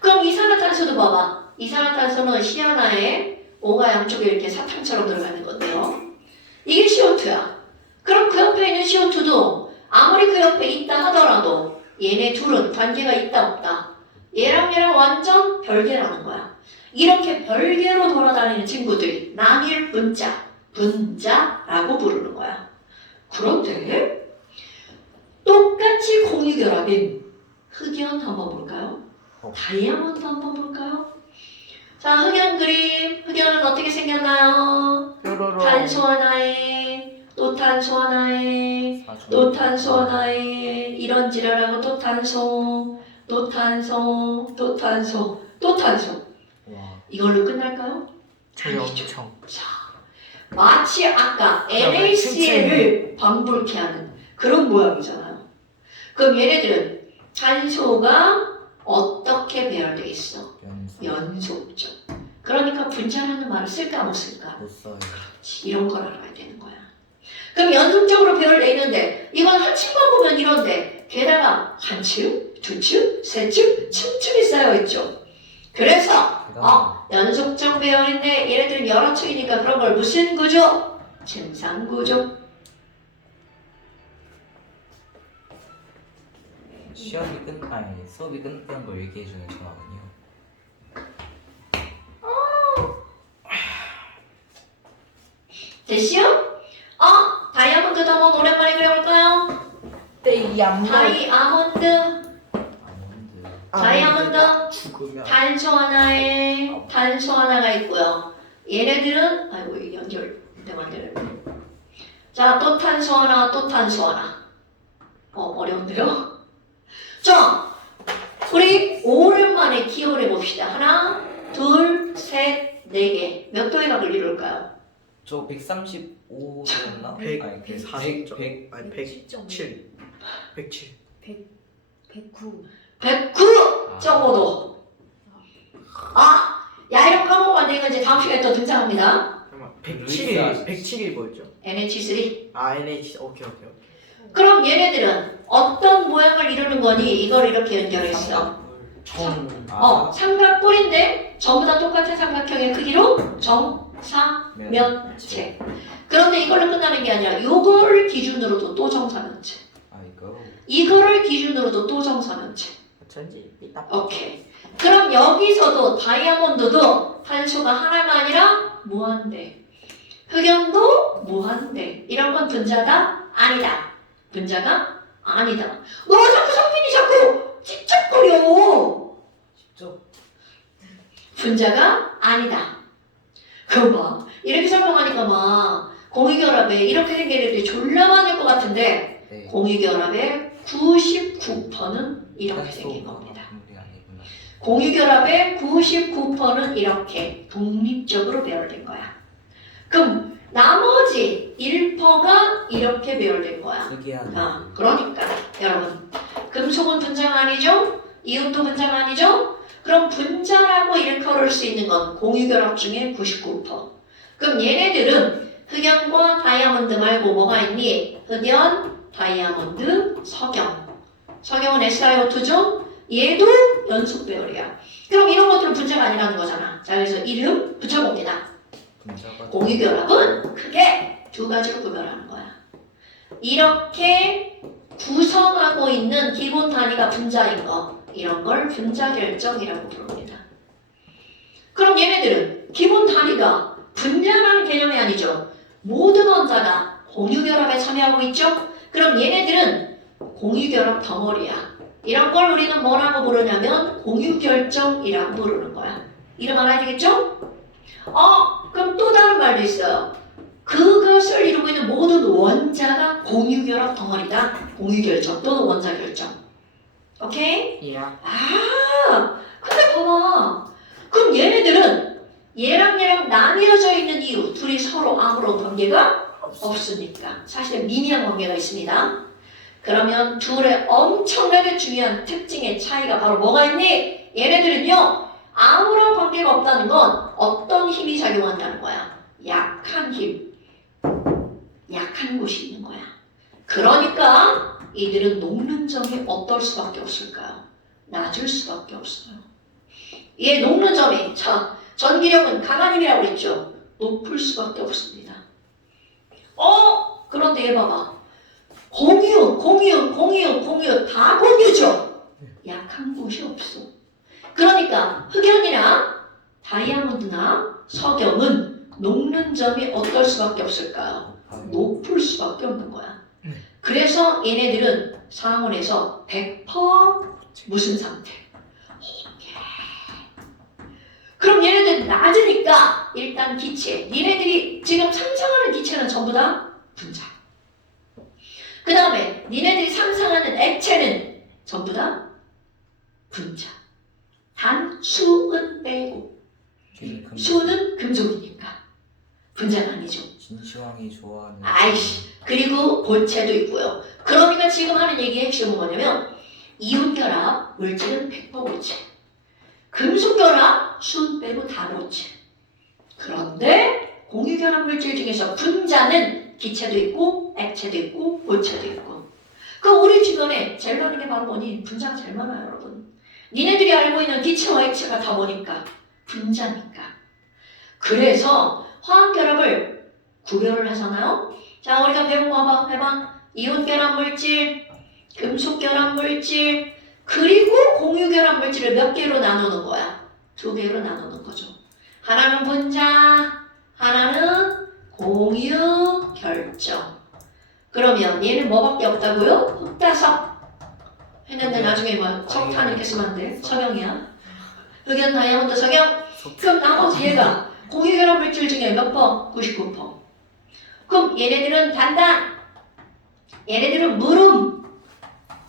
그럼 이산화탄소도 봐봐. 이산화탄소는 시 하나에 O가 양쪽에 이렇게 사탕처럼 들어가는 건데요. 이게 CO2야. 그럼 그 옆에 있는 CO2도 아무리 그 옆에 있다 하더라도 얘네 둘은 관계가 있다 없다. 얘랑 완전 별개라는 거야. 이렇게 별개로 돌아다니는 친구들이 남일 분자라고 부르는 거야. 그런데 똑같이 공유결합인 흑연 한번 볼까요? 다이아몬드 한번 볼까요? 자, 흑연 그림. 흑연은 어떻게 생겼나요? 탄소 하나에 또 탄소 하나에 또 탄소 하나에 이런 지랄하고 또 탄소 또 탄소 또 탄소 또 탄소. 와. 이걸로 끝날까요? 저희 엄청. 자, 마치 아까 NaCl을 방불케 하는 그런 모양이잖아요. 그럼 얘네들은 탄소가 어떻게 배열되어 있어? 연속적. 그러니까 분자라는 말을 쓸까 못 쓸까? 못 써요. 이런 걸 알아야 되는 거야. 그럼 연속적으로 배열돼 있는데 이건 한 층만 보면 이런데 게다가 한 층, 두 층, 세 층, 층층이 쌓여 있죠. 그래서 연속적 배열인데 얘네들은 여러 층이니까 그런 걸 무슨 구조? 증상구조. 수업이 끝난 걸 얘기해주는 전화군요. 됐시요? 다이아몬드도 한번 오랜만에 그려볼까요? 다이아몬드. 다이아몬드. 죽으면 단소 하나에 단소 하나가 있고요. 얘네들은 아이고 이 연결 내가 만들었네. 자, 또 탄소 하나, 또 탄소 하나. 어려운데요? 자, 우리 오랜만에 기호를 해봅시다. 하나, 둘, 셋, 네 개. 몇 도의 각을 이룰까요? 저 135였나? 140점. 100. 아니 107. 107. 109. 109.5도. 야, 이런 까먹으면 안 되는 건 이제 다음 시간에 또 등장합니다. 잠깐만. 107이 뭐였죠? NH3. 아 NH. 오케이. 그럼 얘네들은 어떤 모양을 이루는 거니? 이걸 이렇게 연결했어. 삼각뿔인데 전부 다 똑같은 삼각형의 크기로 정사면체. 그런데 이걸로 끝나는 게 아니라 이거를 기준으로도 또 정사면체. 아이고. 이거를 기준으로도 또 정사면체. 어쩐지 삐딱. 오케이. 그럼 여기서도 다이아몬드도 탄소가 하나가 아니라 무한대. 흑연도 무한대. 이런 건 분자가 아니다. 분자가 아니다. 너 자꾸 성민이 자꾸 찝쩍거려. 직접. 분자가 아니다. 그거 봐. 이렇게 설명하니까 막 공유결합에 이렇게 생긴 애들이 졸라 많을 것 같은데 네. 공유결합의 99%는 이렇게 생긴 겁니다. 물이 아니구나. 공유결합의 99%는 이렇게 독립적으로 배열된 거야. 그럼 나머지 1%가 이렇게 배열된 거야. 특이한. 그러니까 여러분 금속은 분자가 아니죠? 이온도 분자가 아니죠? 그럼 분자라고 일컬을 수 있는 건 공유결합 중에 99%. 그럼 얘네들은 흑연과 다이아몬드 말고 뭐가 있니? 흑연, 다이아몬드, 석영. 석영은 SiO2죠? 얘도 연속 배열이야. 그럼 이런 것들은 분자가 아니라는 거잖아. 자, 그래서 이름 붙여봅니다. 분자가. 공유결합은 크게 두 가지로 구별하는 거야. 이렇게 구성하고 있는 기본 단위가 분자인 거, 이런 걸 분자 결정이라고 부릅니다. 그럼 얘네들은 기본 단위가 분자라는 개념이 아니죠. 모든 원자가 공유결합에 참여하고 있죠. 그럼 얘네들은 공유결합 덩어리야. 이런 걸 우리는 뭐라고 부르냐면 공유결정이라고 부르는 거야. 이름 알아야 되겠죠? 그럼 또 다른 말도 있어요. 그것을 이루고 있는 모든 원자가 공유결합 덩어리다. 공유결정 또는 원자결정. 오케이? 예. 근데 봐봐. 그럼 얘네들은 얘랑 얘랑 나뉘어져 있는 이유, 둘이 서로 아무런 관계가 없으니까. 사실 미미한 관계가 있습니다. 그러면 둘의 엄청나게 중요한 특징의 차이가 바로 뭐가 있니? 얘네들은요, 아무런 관계가 없다는 건 어떤 힘이 작용한다는 거야? 약한 힘. 약한 곳이 있는 거야. 그러니까 이들은 녹는 점이 어떨 수밖에 없을까요? 낮을 수밖에 없어요. 얘 녹는 점이, 자, 전기력은 강한 힘이라고 그랬죠? 높을 수밖에 없습니다. 그런데 얘 봐봐. 공유 다 공유죠? 약한 곳이 없어. 그러니까 흑연이나 다이아몬드나 석영은 녹는 점이 어떨 수밖에 없을까요? 높을 수밖에 없는 거야. 그래서 얘네들은 상온에서 100% 무슨 상태? 그럼 얘네들 낮으니까 일단 기체, 니네들이 지금 상상하는 기체는 전부 다 분자. 그 다음에 니네들이 상상하는 액체는 전부 다 분자. 단 수은 빼고. 수는 금속이니까 분자가 아니죠. 진시황이 좋아하는. 아이씨. 그리고 고체도 있고요. 그러니까 지금 하는 얘기의 핵심은 뭐냐면 이온결합 물질은 100% 고체. 금속결합 수은 빼고 다 고체. 그런데 공유결합 물질 중에서 분자는 기체도 있고 액체도 있고 고체도 있고. 그 우리 주변에 제일 많은 게 바로 뭐니? 분자가 제일 많아요, 여러분. 니네들이 알고 있는 기체와 액체가 다 뭐니까? 분자니까. 그래서 화학결합을 구별을 하잖아요. 자, 우리가 배운 거 해봐. 이온결합 물질, 금속결합 물질, 그리고 공유결합 물질을 몇 개로 나누는 거야? 2개로 나누는 거죠. 하나는 분자, 하나는 공유결정. 그러면 얘는 뭐밖에 없다고요? 흑다석. 했는데 나중에 뭐 석탄 이렇게 쓰면 안 돼. 석영이야. 흑연, 다이아몬드, 석영. 그럼 나머지 얘가 공유결합 물질 중에 몇 퍼? 99%. 그럼 얘네들은 단단. 얘네들은 무름.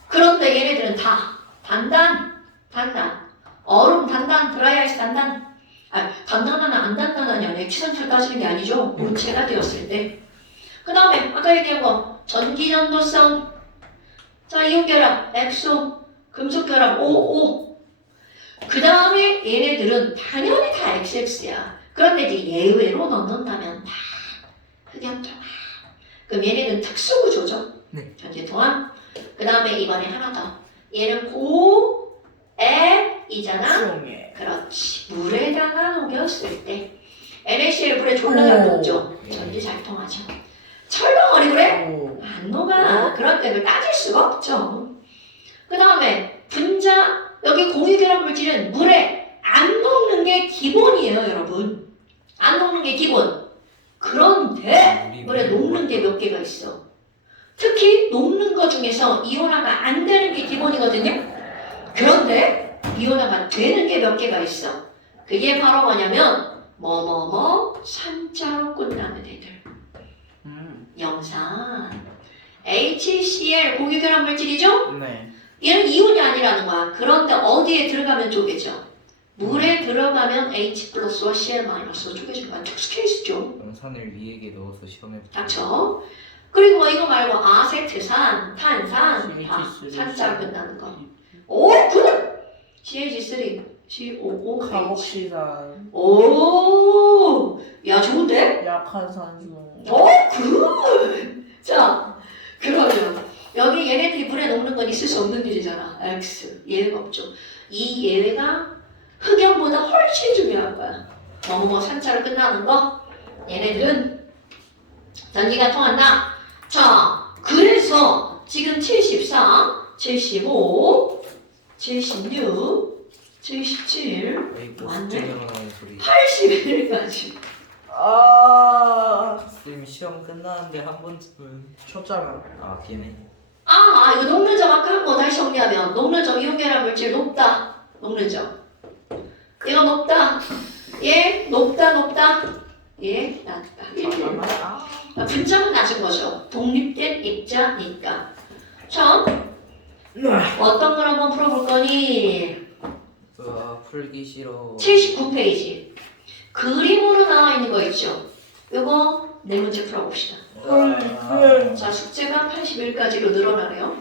그런데 얘네들은 다 단단. 얼음 단단, 드라이아이스 단단. 단단하나 안 단단하냐 액체상태를 따지는 게 아니죠. 물체가 되었을 때. 그 다음에 아까 얘기한 거 전기전도성. 자, 이온결합 엑소, 금속결합 O. 그 다음에 얘네들은 당연히 다 XX야. 그런데 이제 예외로 넣는다면 다 흑연결합. 그럼 얘네들은 특수구조죠. 네. 전제 통함. 그 다음에 이번에 하나 더. 얘는 고액이잖아. 수용해. 그렇지. 물에다가 녹였을 때 NaCl 물에 졸라 잘 녹죠. 예. 전지 잘 통하죠. 철덩어리 그래? 오. 안 녹아. 그런 때를 따질 수가 없죠. 그 다음에 분자 여기 공유결합 물질은 물에 안 녹는 게 기본이에요, 여러분. 안 녹는 게 기본. 그런데 물에 녹는 게 몇 개가 있어. 특히 녹는 것 중에서 이온화가 안 되는 게 기본이거든요. 그런데 이온화가 되는 게 몇 개가 있어. 그게 바로 뭐냐면 산자로 끝나는 애들. 영산. HCl 공유결합 물질이죠? 네. 얘는 이온이 아니라는 거야. 그런데 어디에 들어가면 쪼개져? 물에 들어가면 H 플러스와 Cl 마이너스로 쪼개지는 거야. 특수 케이스죠. 영산을 위에게 넣어서 시험해 볼게요. 그렇죠? 그리고 뭐 이거 말고 아세트산, 탄산, 다 CH3. 산자로 끝나는 거. 오, 굿! CH3, COOH. 카복시산. 오, 야 좋은데? 약한 산소. 오, 굿! 자, 그러면 여기 얘네들이 물에 녹는 건 있을 수 없는 일이잖아. X, 예외가 없죠. 이 예외가 흑연보다 훨씬 중요한 거야. 뭐 산자로 끝나는 거. 얘네들은 전기가 통한다. 자, 그래서 지금 74, 75, 76, 77, 아이고 맞네. 숙제로 나오는 소리. 81까지. 아. 쌤 시험 끝나는데 한 번쯤은 쳤잖아. 아 걔네. 이거 녹는 점 아까 한 거 다시 정리하면 녹는 점 이온결합 물질 높다. 녹는 점. 얘가 높다. 얘 높다. 얘 낮다. 1, 분자가 낮은 거죠. 독립된 입자니까. 자, 어떤 걸 한번 풀어볼 거니? 풀기 싫어. 79페이지. 그림으로 나와 있는 거 있죠? 요거 네 문제 풀어봅시다. 자, 숙제가 81까지로 늘어나네요.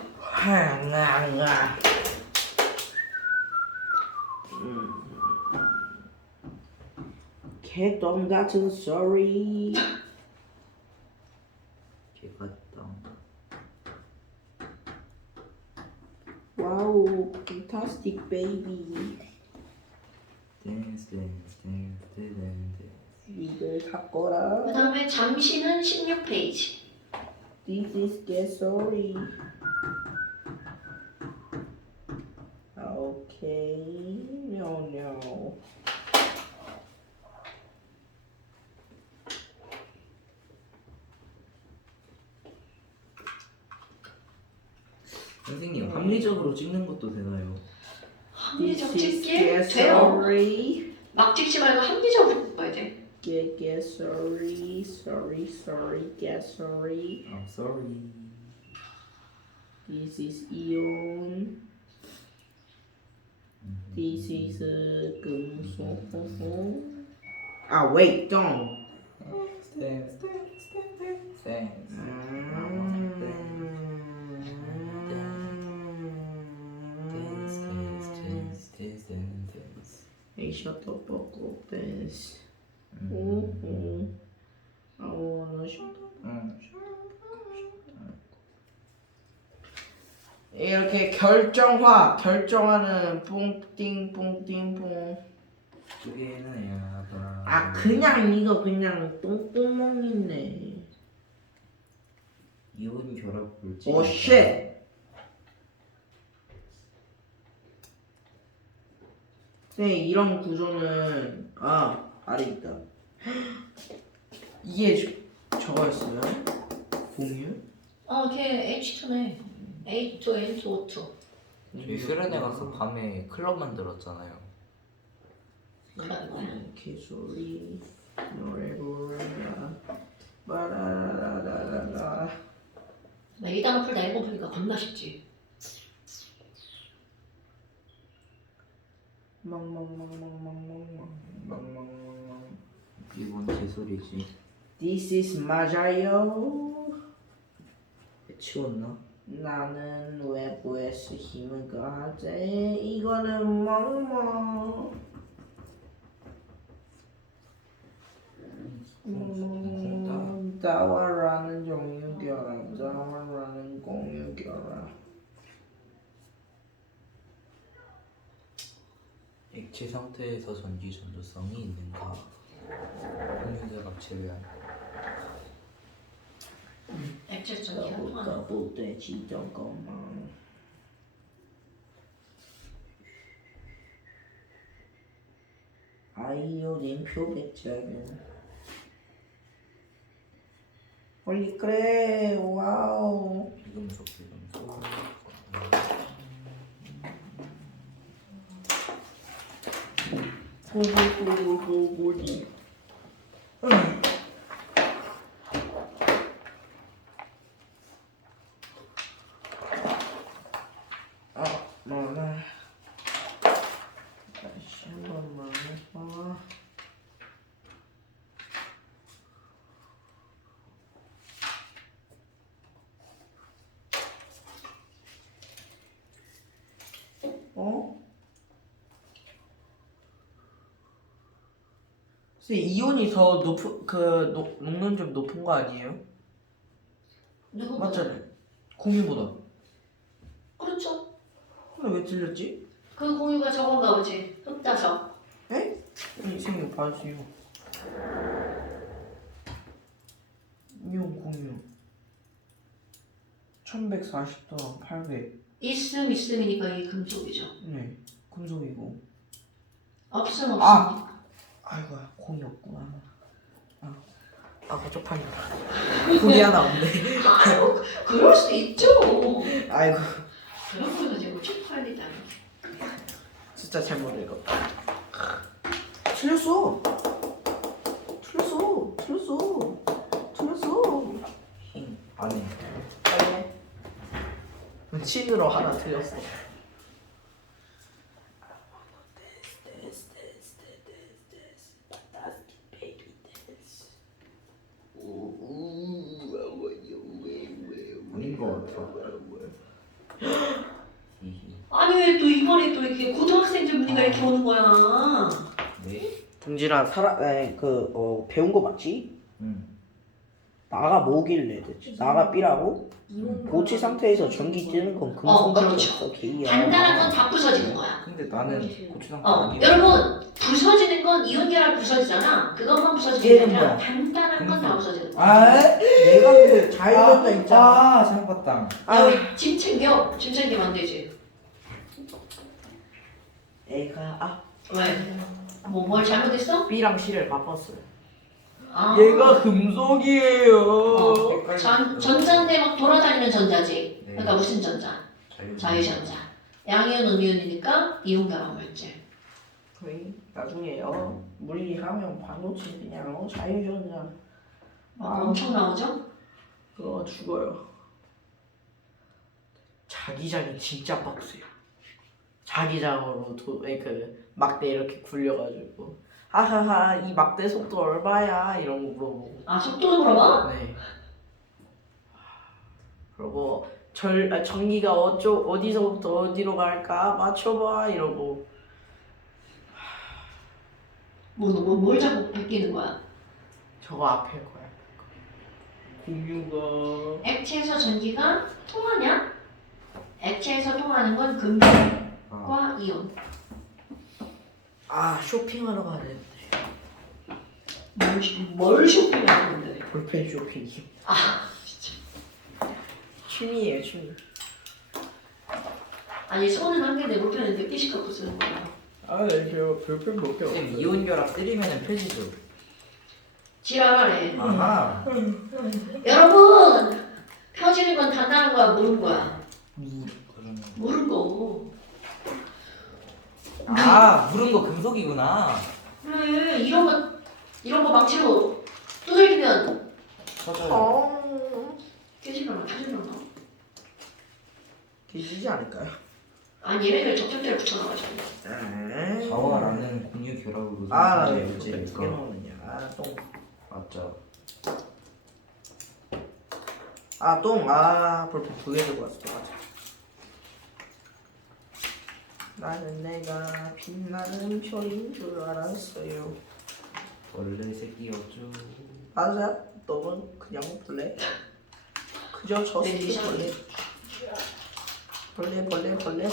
개똥 같은 소리. 개같다. 와우, fantastic baby. 댄스. 이걸 갖거라. 그 다음에 잠시는 16페이지. This is get sorry. Okay, no. 선생님 합리적으로 찍는 것도 되나요? 합리적 This is 찍기 get 돼요. sorry. 막 찍지 말고 합리적으로 봐야 돼. Get sorry, get sorry. I'm sorry. This is ion. This is 금속. Wait, don't. 댄스. Hey, shut the fuck up, dance. I wanna shut up. 이렇게 결정하는 뿡띵뿡띵뿡. 두 개는 야다. 그냥 이거 그냥 똥구멍이네. 이온 결합 물질. 오 쉣. 네, 이런 구조는 아래 있다. 이게 저거였어요? 공유? 걔 H2네. H2, N2O2. 저희 수련회 가서 밤에 클럽 만들었잖아요. 그런 거야. 개소리 노래 부르라 바라라라라라. 나 이 단어 풀다 일본 풀니까 겁나 쉽지. 망망망망망망망망망. 이건 개소리지. This is 맞아요. 치웠나? 나는 외부에서 힘을 가하지. 이거는 멍멍. 다와라는 종류 공유결합, 사람은 공유결합. 액체 상태에서 전기 전도성이 있는가? 공유결합 제외한. 액체 전기가 통하는. 부대지 잠깐만. 아이오딘 표백자는 빨리 그래. 와우. 비금속 비금속. 호호호호호호디. 아, 몰라. 다시 한 번만 해봐. 어? 선생님, 이온이 더 높은 녹는 좀 높은 거 아니에요? 누구? 맞잖아요. 공유보다. 그렇죠. 근데 왜 틀렸지? 그 공유가 저건가 보지. 흑자석. 에? 선생님 봐주세요. 이온 공유 1140도랑 800. 있음이니까 이게 금속이죠. 네, 금속이고. 없음 없음. 아이고야, 공이 없구나. 거쪽판이다. 공이 하나 없네. 아유, 그럴 수 있죠. 아이고, 그런 걸 가지고 쪽팔리다. 진짜 잘못 읽었다. 틀렸어. 힘 안에. 친으로 하나 틀렸어. 아닌 것 같아. 히히. 아니 왜 또 이번에 또 이렇게 고등학생들 문제가 이렇게 오는 거야? 네? 동진아, 배운 거 맞지? 응. 나가 뭐길래 대체? 나가 B라고? 고체 상태에서 전기 뜨는 건 금속밖에 그렇죠. 없어, 개이야. 단단한 건 다 부서지는 거야. 근데 나는 고추장 아니고. 여러분 부서지는 건 이온 결합 부서지잖아. 그것만 부서지는 게 얘는 아니라 뭐야? 단단한 건 다 금속. 부서지는 거야. 아, 내가 근데 잘 읽었다 했잖아. 아, 잘못 봤다. 짐 챙겨. 짐 챙기면 안 되지. 애가 왜? 뭘 잘못했어? B랑 C를 바꿨어요. 아. 금속이에요. 전자인데 막 돌아다니는 전자지. 네. 그러니까 무슨 전자? 자유전자. 양이온, 음이온이니까 이온 결합 물질. 거의 나중에요. 물리하면 반도체 그냥 자유전자. 엄청 나오죠? 그거 죽어요. 자기장이 진짜 빡세요. 자기장으로 막대 이렇게 굴려가지고 하하하 이 막대 속도 얼마야 이런 거 물어보고. 아, 속도도 물어봐? 네. 그리고 전기가 어디서부터 어디로 갈까 맞춰봐 이러고. 뭘 자꾸 베끼는 거야? 저거 앞에 거야. 공유가 액체에서 전기가 통하냐? 액체에서 통하는 건 금속과 아, 이온. 쇼핑하러 가야 되는데. 뭘 쇼핑하는 건데? 볼펜 쇼핑. 아, 진짜. 취미예요, 취미. 아니, 손은 한 개인데 볼펜은 100개씩 갖고 쓰는 거야. 제가 볼펜 몇 개 선생님 이온 결합 때리면 펴지죠. 지랄하네. 아하. 여러분! 펴지는 건 단단한 거야, 무른 거야? 그러면. 무른 거. 아, 물은 거 금속이구나. 그래, 이런 거 망치로 두들기면 터져요. 깨지려나, 펴지려나? 계시지 않을까요? 아니, 얘네들 접촉제를 붙여놔가지고. 자와라는 공유 결합으로 나 생성된 왜 두개 물질이니까. 먹느냐. 똥. 맞죠. 똥. 볼펜 2개 들고 왔어. 맞아. 나는 내가 빛나는 별인 줄 알았어요. 원래 새끼였죠. 맞아? 너는 그냥 볼래? 그저 저 네, 벌레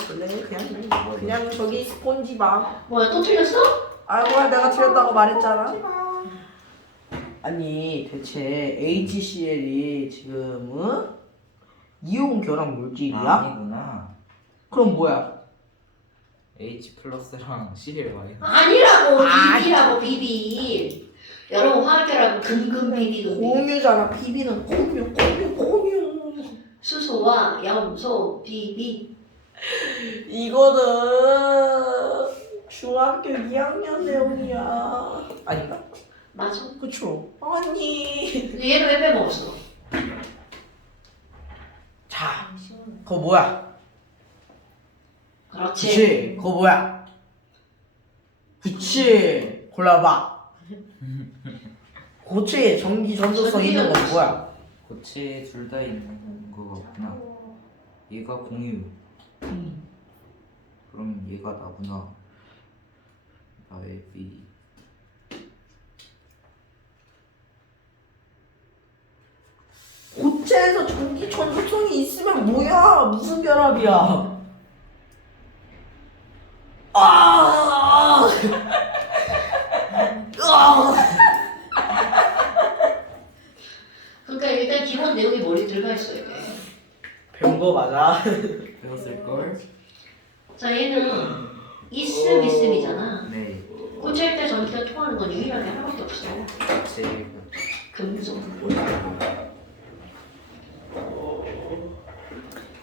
그냥 저기 스폰지밥. 뭐야 또 틀렸어? 아이고야 내가 틀렸다고 말했잖아. 아니 대체 HCl이 지금 이온 결합 물질이야? 아니구나. 그럼 뭐야? H 플러스랑 Cl 마이너스. 아니라고 아이. 비비라고 비비. 여러분 화학결합은 금금 비비 금비. 공유잖아. PB는 공유. 수소와 염소 비비. 이거는 중학교 2학년 내용이야. 아닌가? 맞아. 그쵸? 아니. 근데 얘는 왜 빼먹었어? 자, 그거 뭐야? 그렇지. 그치? 그거 뭐야? 그치? 골라봐. 고체에 전기 전도성 있는 건 뭐야? 고체 둘 다 있는 거 같구나. 얘가 공유. 그럼 얘가 나구나. 나의 B. 고체에서 전기 전도성이 있으면 뭐야? 무슨 결합이야? 아! 그러니까 일단 기본 내용이 머리 들어가 있어 이게. 배운 거 맞아? 배웠을걸? 자 얘는 있음 있음이잖아. 네. 고체일 때 전기가 통하는 건 유일하게 하나밖에 없어. 고체 금속.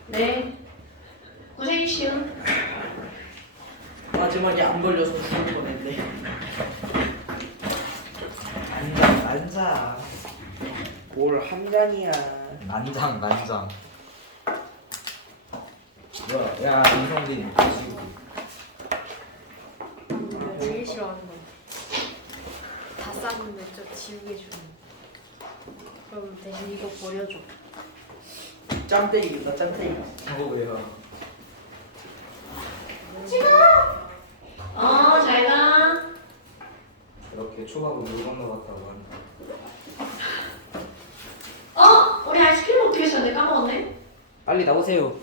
네. 고생이시오. 마지막에 안 걸려서 죽을 뻔했네. 난자. 뭘 한 잔이야. 난장. 뭐야? 야 이성빈 지금 내가 제일 싫어하는 거. 다 쌌는데 저 지우개 주는. 그럼 대신 이거 버려줘. 짬때기다 짬때기. 저거 왜요? 잘 가. 이렇게 초밥을 물 건너갔다고 한다. 우리 아이스크림 어떻게 했었는데 까먹었네. 빨리 나오세요.